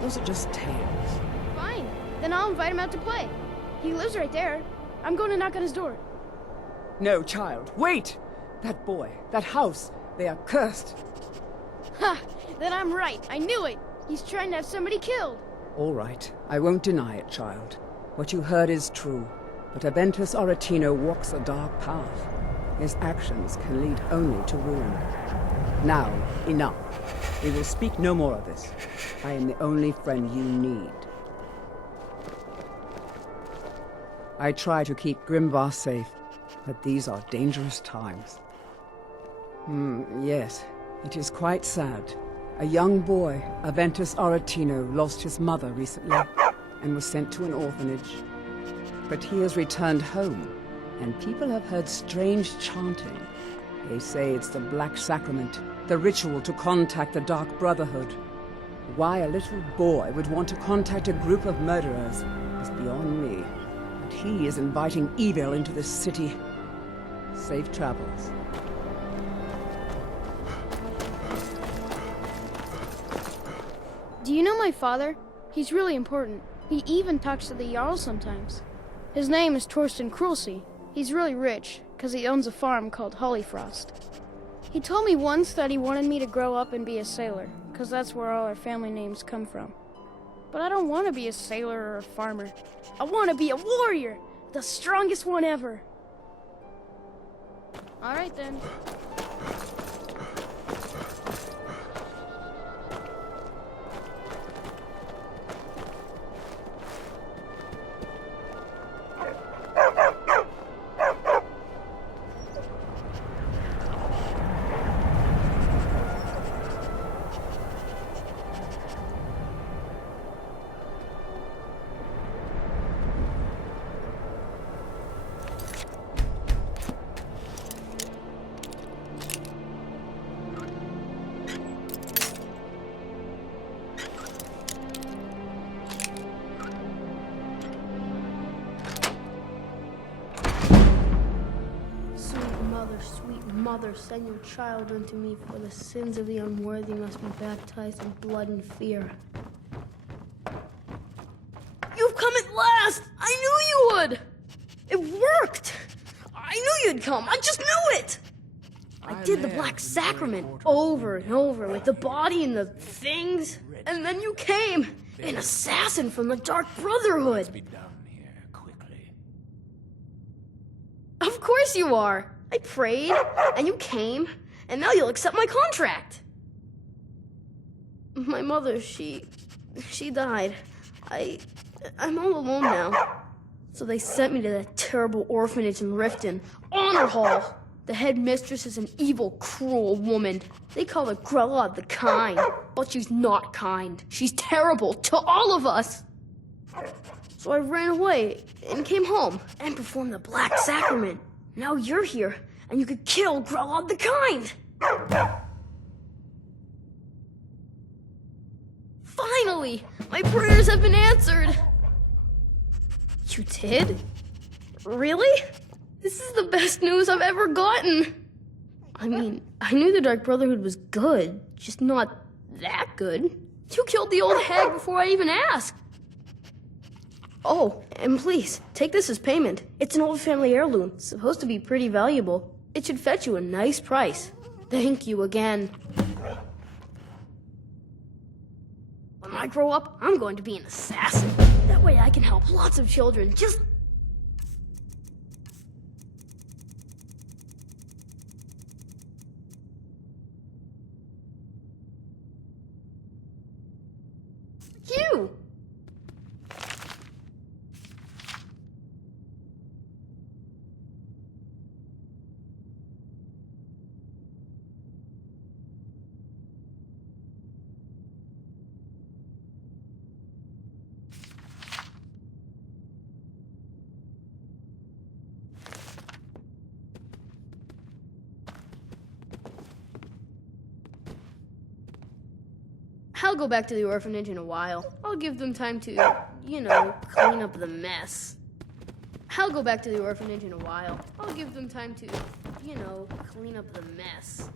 Those are just tales. Fine, then I'll invite him out to play. He lives right there. I'm going to knock on his door. No, child, wait! That boy, that house, they are cursed. Ha! Then I'm right. I knew it. He's trying to have somebody killed. All right, I won't deny it, child. What you heard is true. But Aventus Aretino walks a dark path. His actions can lead only to ruin. Now, enough. We will speak no more of this. I am the only friend you need. I try to keep Grimvar safe, but these are dangerous times. Yes, it is quite sad. A young boy, Aventus Aretino, lost his mother recently and was sent to an orphanage. But he has returned home, and people have heard strange chanting. They say it's the Black Sacrament, the ritual to contact the Dark Brotherhood. Why a little boy would want to contact a group of murderers is beyond me. But he is inviting evil into this city. Safe travels. Do you know my father? He's really important. He even talks to the Jarl sometimes. His name is Torsten Krulsey. He's really rich, because he owns a farm called Hollyfrost. He told me once that he wanted me to grow up and be a sailor, because that's where all our family names come from. But I don't want to be a sailor or a farmer. I want to be a warrior, the strongest one ever. All right then. Sweet mother, send your child unto me, for the sins of the unworthy must be baptized in blood and fear. You've come at last! I knew you would! It worked! I knew you'd come! I just knew it! I did the Black Sacrament over and over with the body and the things, and then you came! An assassin from the Dark Brotherhood! Of course you are! I prayed, and you came, and now you'll accept my contract. My mother, she died. I'm all alone now. So they sent me to that terrible orphanage in Riften, Honor Hall. The headmistress is an evil, cruel woman. They call her Grella the Kind, but she's not kind. She's terrible to all of us. So I ran away and came home and performed the Black Sacrament. Now you're here, and you could kill Grella the Kind! Finally! My prayers have been answered! You did? Really? This is the best news I've ever gotten! I mean, I knew the Dark Brotherhood was good, just not that good. You killed the old hag before I even asked! Oh, and please, take this as payment. It's an old family heirloom, supposed to be pretty valuable. It should fetch you a nice price. Thank you again. When I grow up, I'm going to be an assassin. That way I can help lots of children, just... you! I'll go back to the orphanage in a while. I'll give them time to, you know, clean up the mess. I'll go back to the orphanage in a while. I'll give them time to, you know, clean up the mess.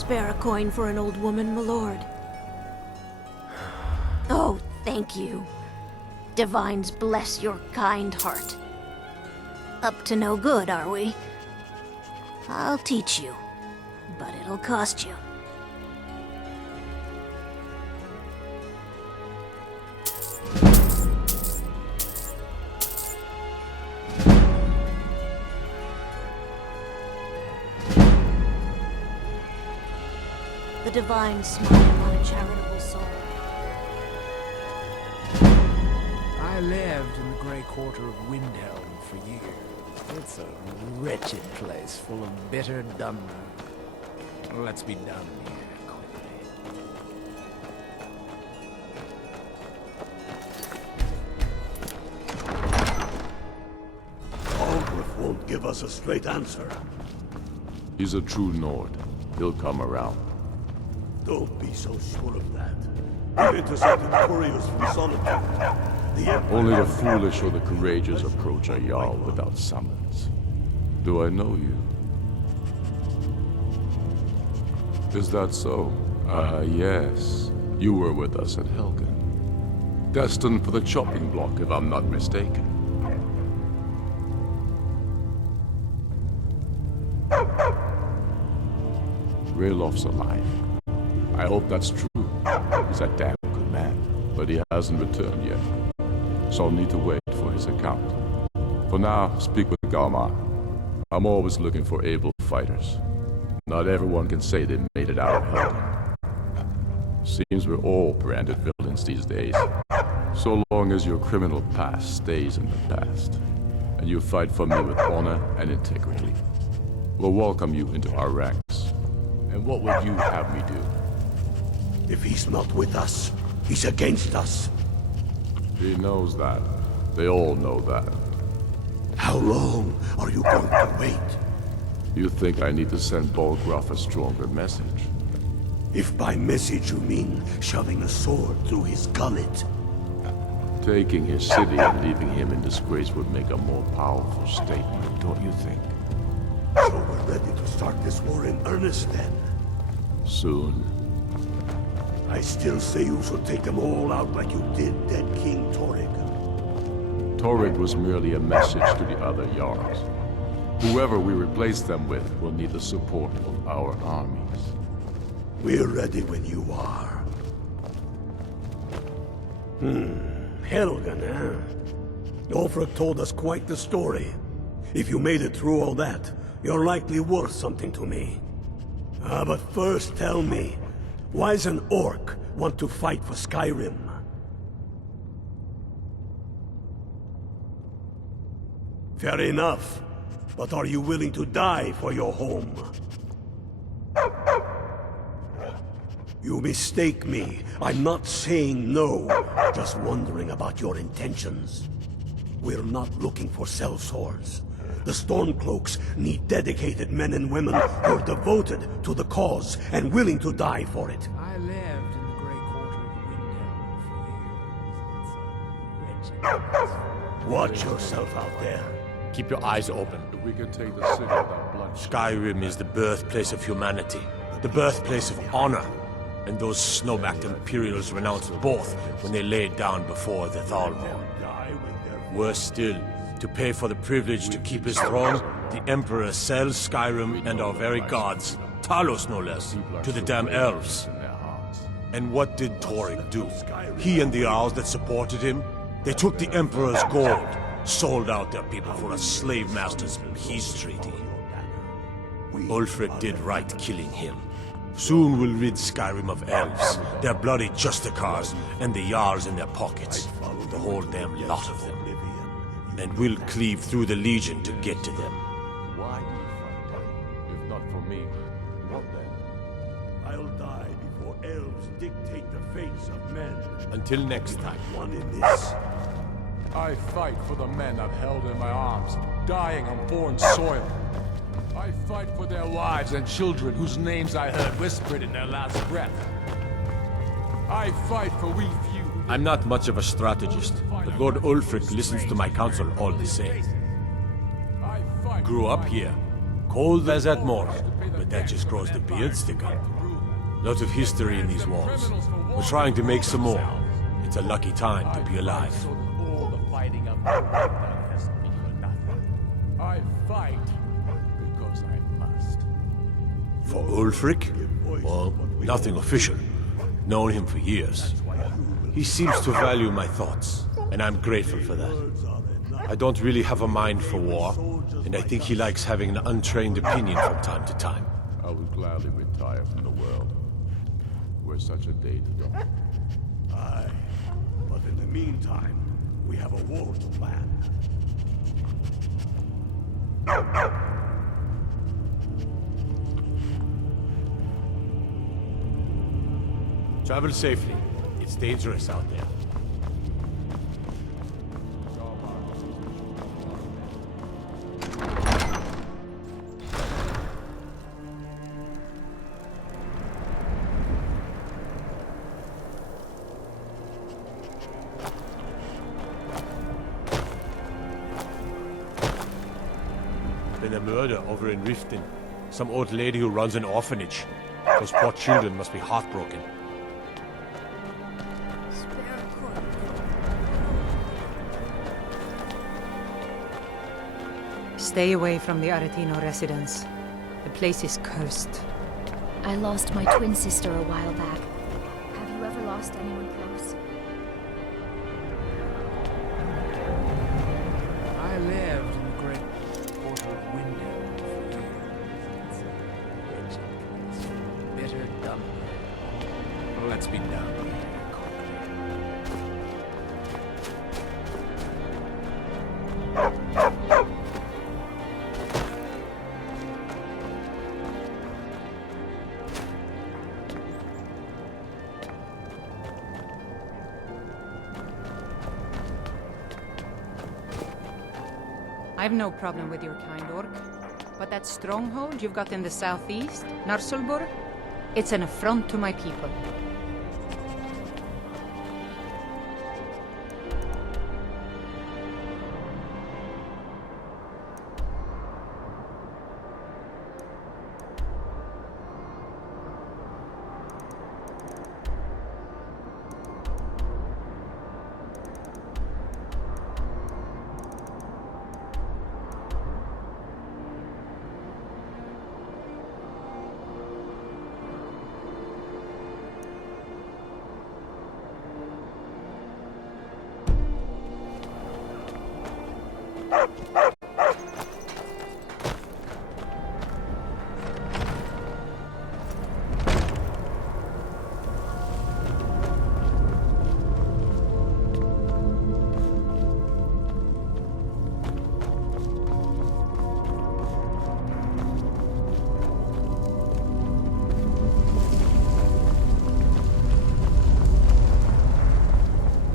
Spare a coin for an old woman, my lord. Oh, thank you. Divines bless your kind heart. Up to no good, are we? I'll teach you, but it'll cost you. The divine smile on a charitable soul. I lived in the Grey Quarter of Windhelm for years. It's a wretched place full of bitter dunmer. Let's be done here quickly. Ulfric won't give us a straight answer. He's a true Nord. He'll come around. Don't be so sure of that. We've intercepted couriers from Solitude. Only the foolish or the courageous approach a Jarl without summons. Do I know you? Is that so? Ah, yes. You were with us at Helgen. Destined for the chopping block, if I'm not mistaken. Raylof's alive. I hope that's true. He's a damn good man, but he hasn't returned yet. So I'll need to wait for his account. For now, speak with Galmar. I'm always looking for able fighters. Not everyone can say they made it out of Helgen. Seems we're all branded villains these days. So long as your criminal past stays in the past, and you fight for me with honor and integrity, we'll welcome you into our ranks. And what would you have me do? If he's not with us, he's against us. He knows that. They all know that. How long are you going to wait? You think I need to send Bolgraf a stronger message? If by message you mean shoving a sword through his gullet. Taking his city and leaving him in disgrace would make a more powerful statement, don't you think? So we're ready to start this war in earnest then? Soon. I still say you should take them all out like you did dead King Torrig. Torrig was merely a message to the other Jarls. Whoever we replace them with will need the support of our armies. We're ready when you are. Helgen, eh? Ulfric told us quite the story. If you made it through all that, you're likely worth something to me. But first tell me, why's an orc want to fight for Skyrim? Fair enough, but are you willing to die for your home? You mistake me. I'm not saying no, just wondering about your intentions. We're not looking for sellswords. The Stormcloaks need dedicated men and women who are devoted to the cause and willing to die for it. I lived in the Grey Quarter of Windhelm for years. It's a wretched place. Watch yourself out there. Keep your eyes open. We can take the city without blood. Skyrim is the birthplace of humanity, the birthplace of honor. And those snow-backed Imperials renounced both when they laid down before the Thalmor. Worse still, to pay for the privilege to keep his throne, the Emperor sells Skyrim and our very gods, Talos no less, to the damn elves. And what did Torrig do? He and the Jarls that supported him? They took the Emperor's gold, sold out their people for a slave master's peace treaty. Ulfric did right killing him. Soon we'll rid Skyrim of elves, their bloody justicars, and the Jarls in their pockets. The whole damn lot of them. And we'll cleave through the Legion to get to them. Why do you fight? If not for me, what then? I'll die before elves dictate the fates of men. Until next time. One in this. I fight for the men I've held in my arms, dying on foreign soil. I fight for their wives and children whose names I heard whispered in their last breath. I fight for we few. I'm not much of a strategist, but Lord Ulfric listens to my counsel all the same. Grew up here. Cold as at Morgue, but that just grows the beard sticker. Lots of history in these walls. We're trying to make some more. It's a lucky time to be alive. I fight because I must. For Ulfric? Well, nothing official. Known him for years. He seems to value my thoughts, and I'm grateful for that. I don't really have a mind for war, and I think he likes having an untrained opinion from time to time. I would gladly retire from the world. Were such a day to dawn. Aye, but in the meantime, we have a war to plan. Travel safely. It's dangerous out there. Been a murder over in Riften. Some old lady who runs an orphanage. Those poor children must be heartbroken. Stay away from the Aretino residence. The place is cursed. I lost my twin sister a while back. Have you ever lost anyone close? I lived in the great portal window for years. It's a bitter dump. Let's be done here I've no problem with your kind, Orc. But that stronghold you've got in the southeast, Narsulbur, it's an affront to my people.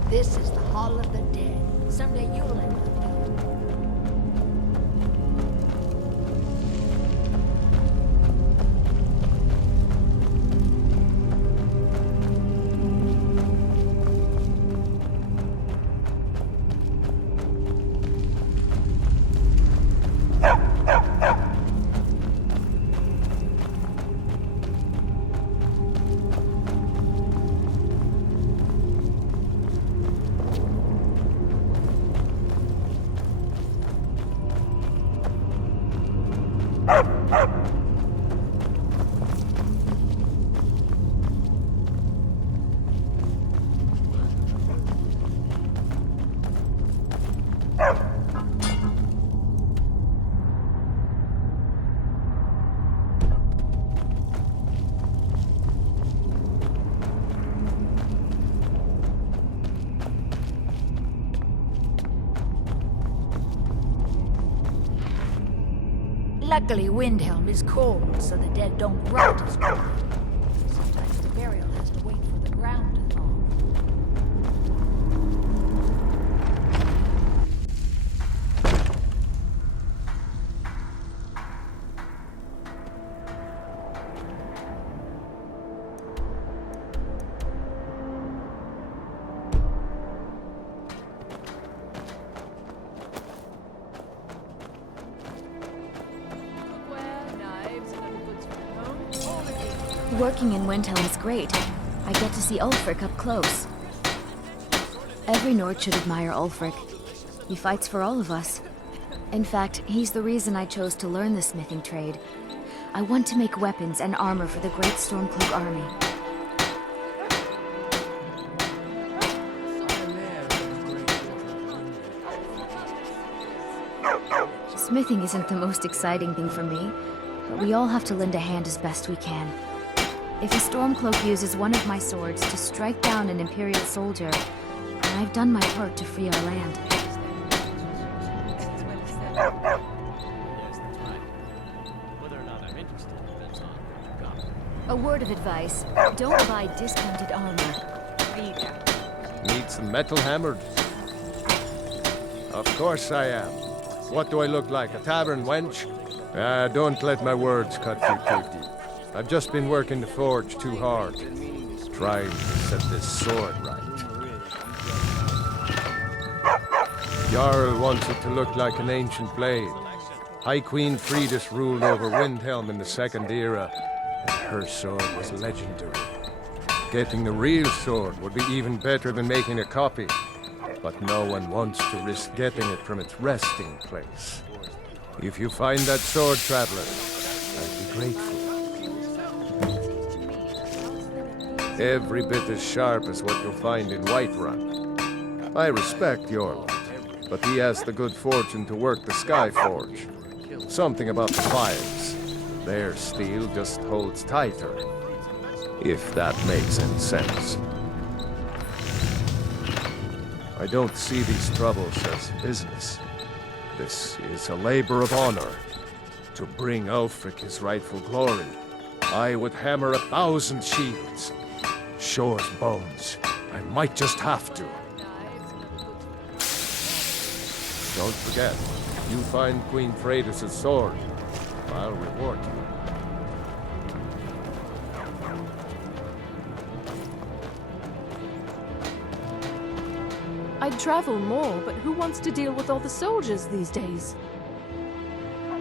This is the Hall of the Dead. Someday you'll end up here. Luckily, Windhelm is cold, so the dead don't rot as quickly. Sometimes the burial has to wait for the ground to thaw. Working in Windhelm is great. I get to see Ulfric up close. Every Nord should admire Ulfric. He fights for all of us. In fact, he's the reason I chose to learn the smithing trade. I want to make weapons and armor for the great Stormcloak army. Smithing isn't the most exciting thing for me, but we all have to lend a hand as best we can. If a Stormcloak uses one of my swords to strike down an Imperial soldier, then I've done my part to free our land. A word of advice, don't buy discounted armor. Need some metal hammered? Of course I am. What do I look like, a tavern wench? Don't let my words cut you too deep. I've just been working the forge too hard, trying to set this sword right. Jarl wants it to look like an ancient blade. High Queen Fridis ruled over Windhelm in the Second Era, and her sword was legendary. Getting the real sword would be even better than making a copy, but no one wants to risk getting it from its resting place. If you find that sword, traveler, I'd be grateful. Every bit as sharp as what you'll find in Whiterun. I respect Jorl, but he has the good fortune to work the Skyforge. Something about the fires. Their steel just holds tighter. If that makes any sense. I don't see these troubles as business. This is a labor of honor. To bring Ulfric his rightful glory, I would hammer 1,000 shields. Shore's bones. I might just have to. Don't forget, if you find Queen Fridis' sword, I'll reward you. I'd travel more, but who wants to deal with all the soldiers these days?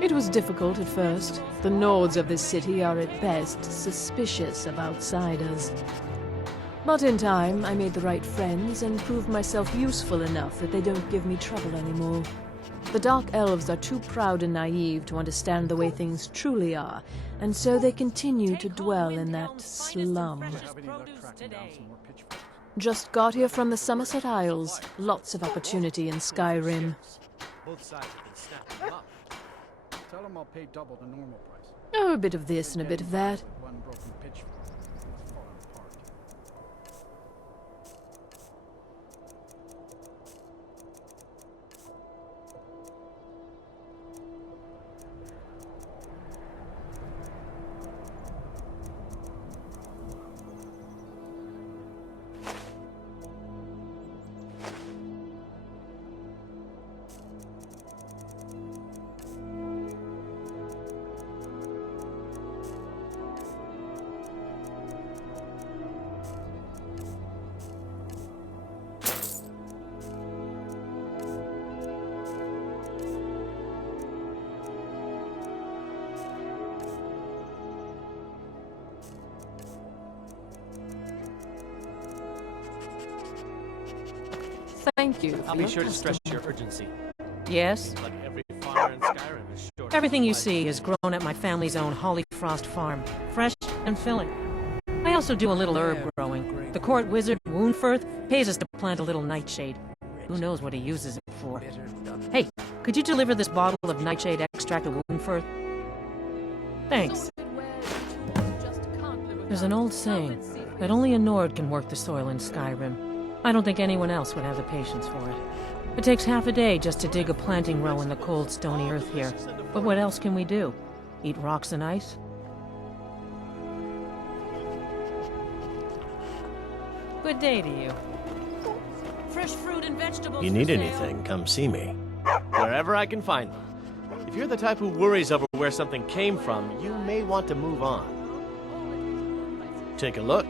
It was difficult at first. The Nords of this city are at best suspicious of outsiders. But in time, I made the right friends and proved myself useful enough that they don't give me trouble anymore. The Dark Elves are too proud and naive to understand the way things truly are, and so they continue to dwell in that slum. Just got here from the Somerset Isles. Lots of opportunity in Skyrim. Tell them I'll pay double the normal price. Oh, a bit of this and a bit of that. One broken pitchfork. It's falling apart. Thank you. I'll be sure to stress your urgency. Yes? Like every farmer in Skyrim is short. Everything you see is grown at my family's own Hollyfrost farm, fresh and filling. I also do a little herb growing. The court wizard, Woundfirth, pays us to plant a little nightshade. Who knows what he uses it for? Hey, could you deliver this bottle of nightshade extract to Woundfirth? Thanks. There's an old saying that only a Nord can work the soil in Skyrim. I don't think anyone else would have the patience for it. It takes half a day just to dig a planting row in the cold, stony earth here. But what else can we do? Eat rocks and ice? Good day to you. Fresh fruit and vegetables. You need for sale. anything, come see me. Wherever I can find them. If you're the type who worries over where something came from, you may want to move on. Take a look.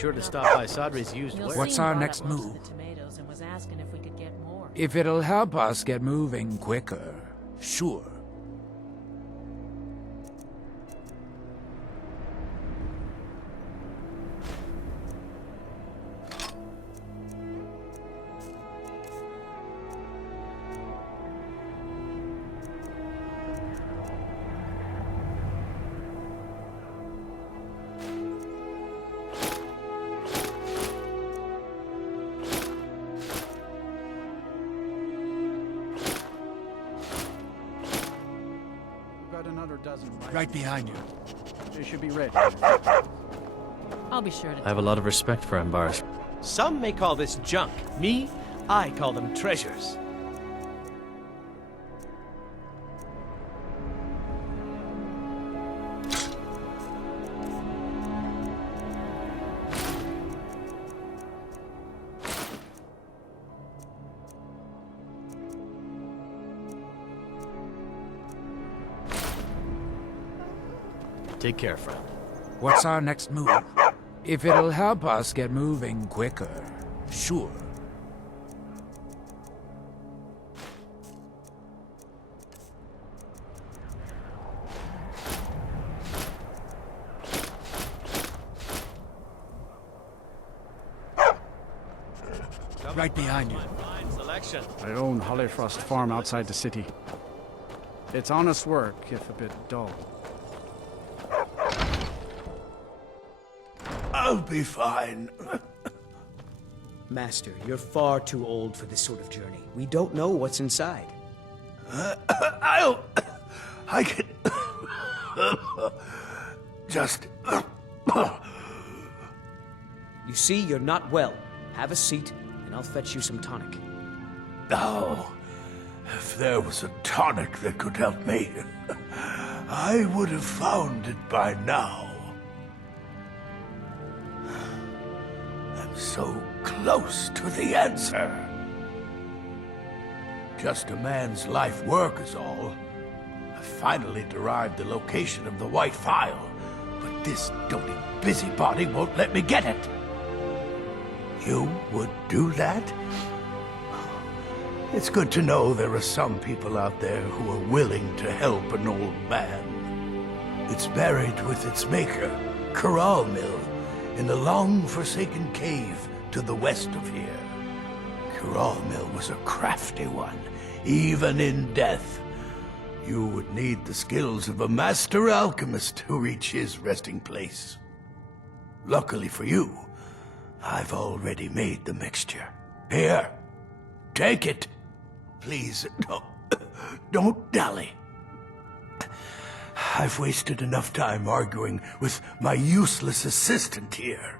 sure to stop by Sadri's used warehouse. What's our next move? Tomatoes and was asking if we could get more. If it'll help us get moving quicker, sure. Another dozen right behind you. They should be ready. I'll be sure to. I have a lot of respect for Ambar's. Some may call this junk. Me, I call them treasures. Take care, friend. What's our next move? If it'll help us get moving quicker, sure. Right behind you. Selection. I own Hollyfrost Farm outside the city. It's honest work, if a bit dull. I'll be fine. Master, you're far too old for this sort of journey. We don't know what's inside. I can... just... You see, you're not well. Have a seat, and I'll fetch you some tonic. Oh, if there was a tonic that could help me, I would have found it by now. I'm so close to the answer. Just a man's life work is all. I finally derived the location of the white phial, but this doty busybody won't let me get it. You would do that? It's good to know there are some people out there who are willing to help an old man. It's buried with its maker, Corral Mill, in a long-forsaken cave to the west of here. Corral Mill was a crafty one, even in death. You would need the skills of a master alchemist to reach his resting place. Luckily for you, I've already made the mixture. Here, take it. Please, don't dally. I've wasted enough time arguing with my useless assistant here.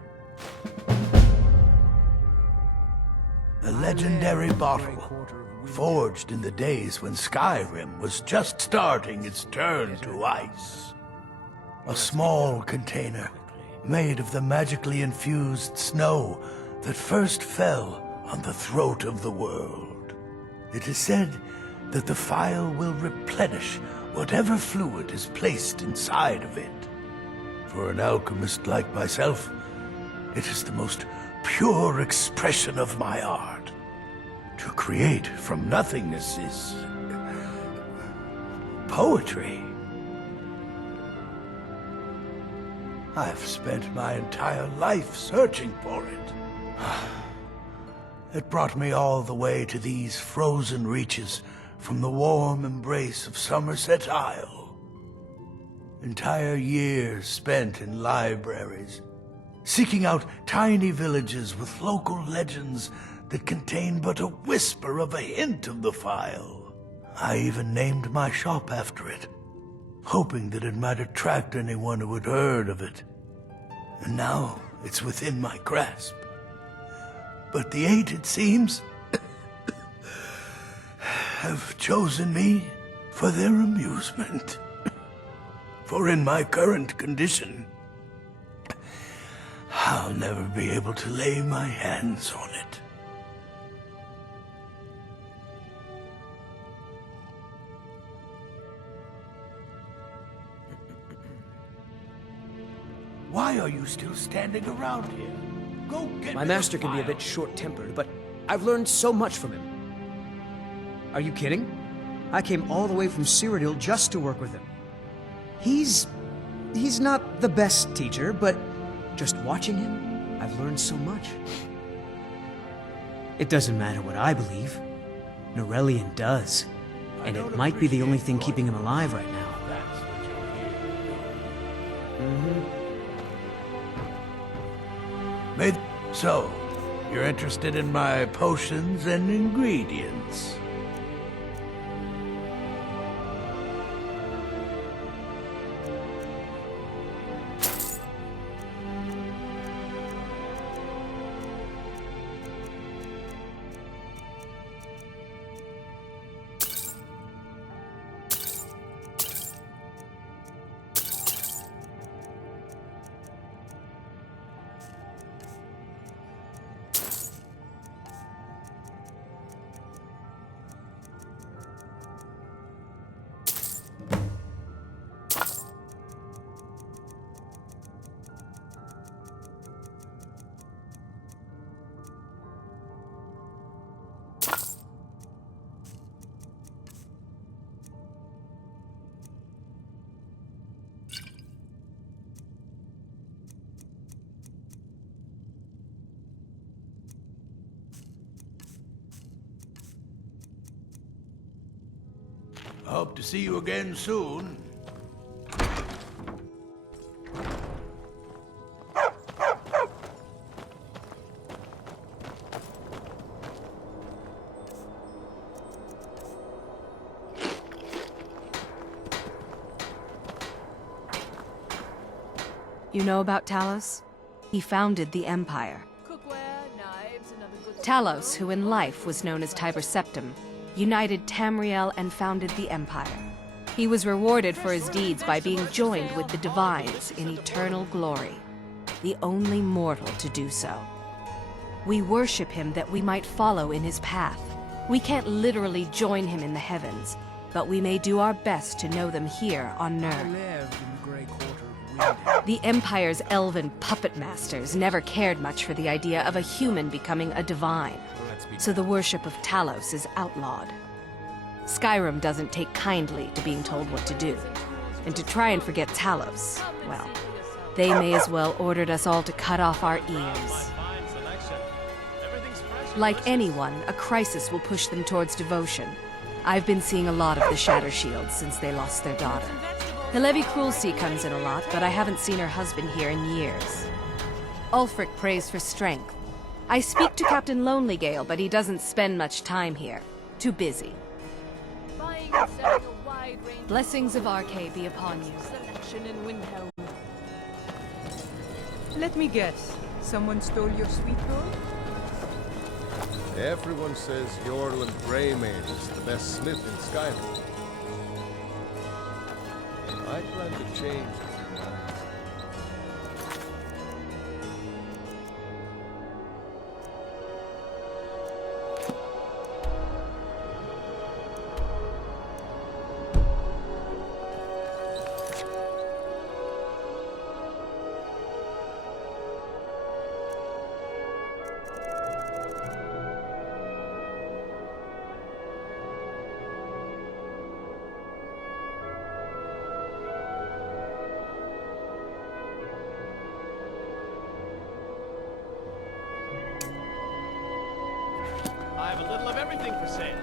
A legendary bottle, forged in the days when Skyrim was just starting its turn to ice. A small container, made of the magically infused snow that first fell on the throat of the world. It is said that the phial will replenish whatever fluid is placed inside of it. For an alchemist like myself, it is the most pure expression of my art. To create from nothingness is poetry. I've spent my entire life searching for it. It brought me all the way to these frozen reaches from the warm embrace of Somerset Isle. Entire years spent in libraries, seeking out tiny villages with local legends that contain but a whisper of a hint of the phial. I even named my shop after it, hoping that it might attract anyone who had heard of it. And now it's within my grasp. But the eight, it seems, have chosen me for their amusement. For in my current condition, I'll never be able to lay my hands on it. Why are you still standing around here? My master can be a bit short-tempered, but I've learned so much from him. Are you kidding? I came all the way from Cyrodiil just to work with him. He's not the best teacher, but just watching him, I've learned so much. It doesn't matter what I believe. Norelian does. And it might be the only thing keeping him alive right now. So, you're interested in my potions and ingredients? Hope to see you again soon. You know about Talos? He founded the Empire. Talos, who in life was known as Tiber Septim, united Tamriel and founded the Empire. He was rewarded for his deeds by being joined with the Divines in eternal glory, the only mortal to do so. We worship him that we might follow in his path. We can't literally join him in the heavens, but we may do our best to know them here on Nurn. The Empire's elven puppet masters never cared much for the idea of a human becoming a divine, so the worship of Talos is outlawed. Skyrim doesn't take kindly to being told what to do, and to try and forget Talos, well, they may as well ordered us all to cut off our ears. Like anyone, a crisis will push them towards devotion. I've been seeing a lot of the Shatter Shields since they lost their daughter. Hillevi Cruelty comes in a lot, but I haven't seen her husband here in years. Ulfric prays for strength. I speak to Captain Lonelygale, but he doesn't spend much time here. Too busy. Blessings of Arcade be upon you. Let me guess. Someone stole your sweet gold? Everyone says Yorland Greymane is the best smith in Skyrim. I plan to change it. I have a little of everything for sale.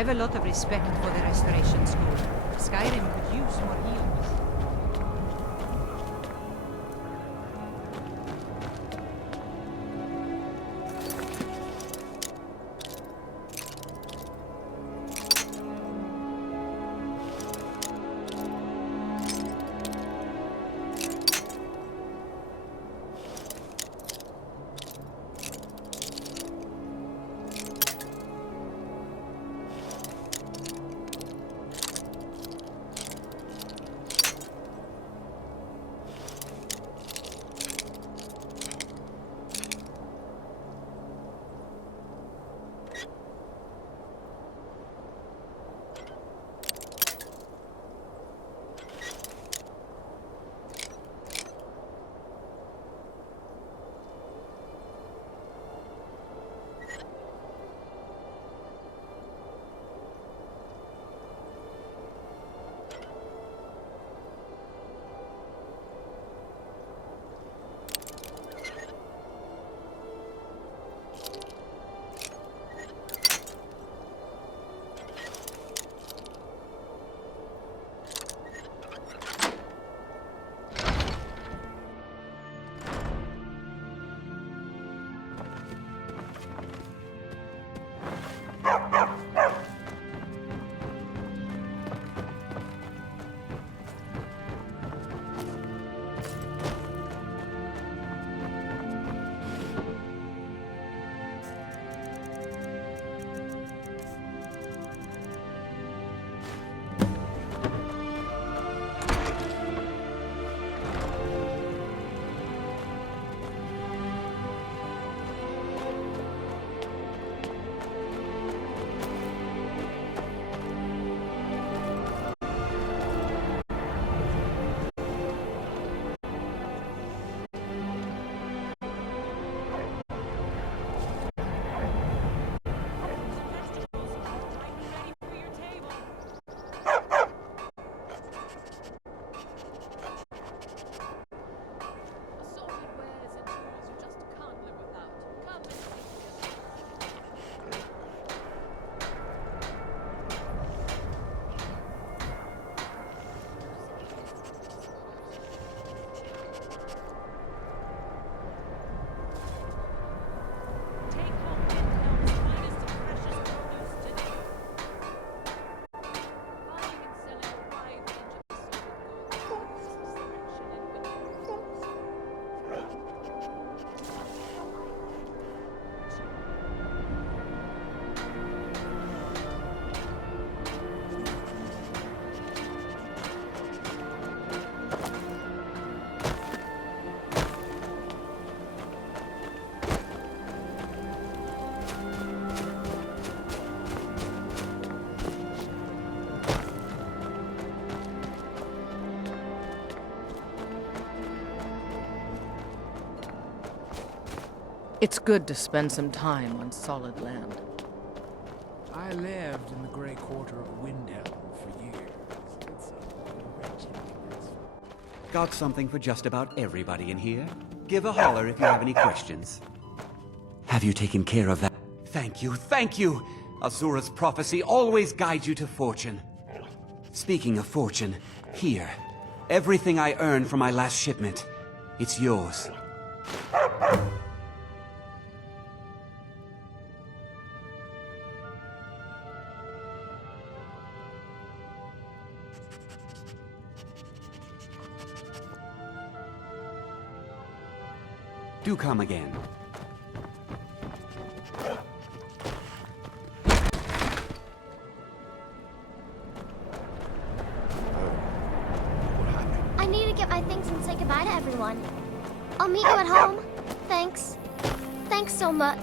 I've a lot of respect for the Restoration School. Skyrim could use more healers. It's good to spend some time on solid land. I lived in the Grey Quarter of Windhelm for years. It's a wretched place. Got something for just about everybody in here. Give a holler if you have any questions. Have you taken care of that? Thank you, thank you! Azura's prophecy always guides you to fortune. Speaking of fortune, here. Everything I earned from my last shipment. It's yours. Do come again. I need to get my things and say goodbye to everyone. I'll meet you at home. Thanks. Thanks so much.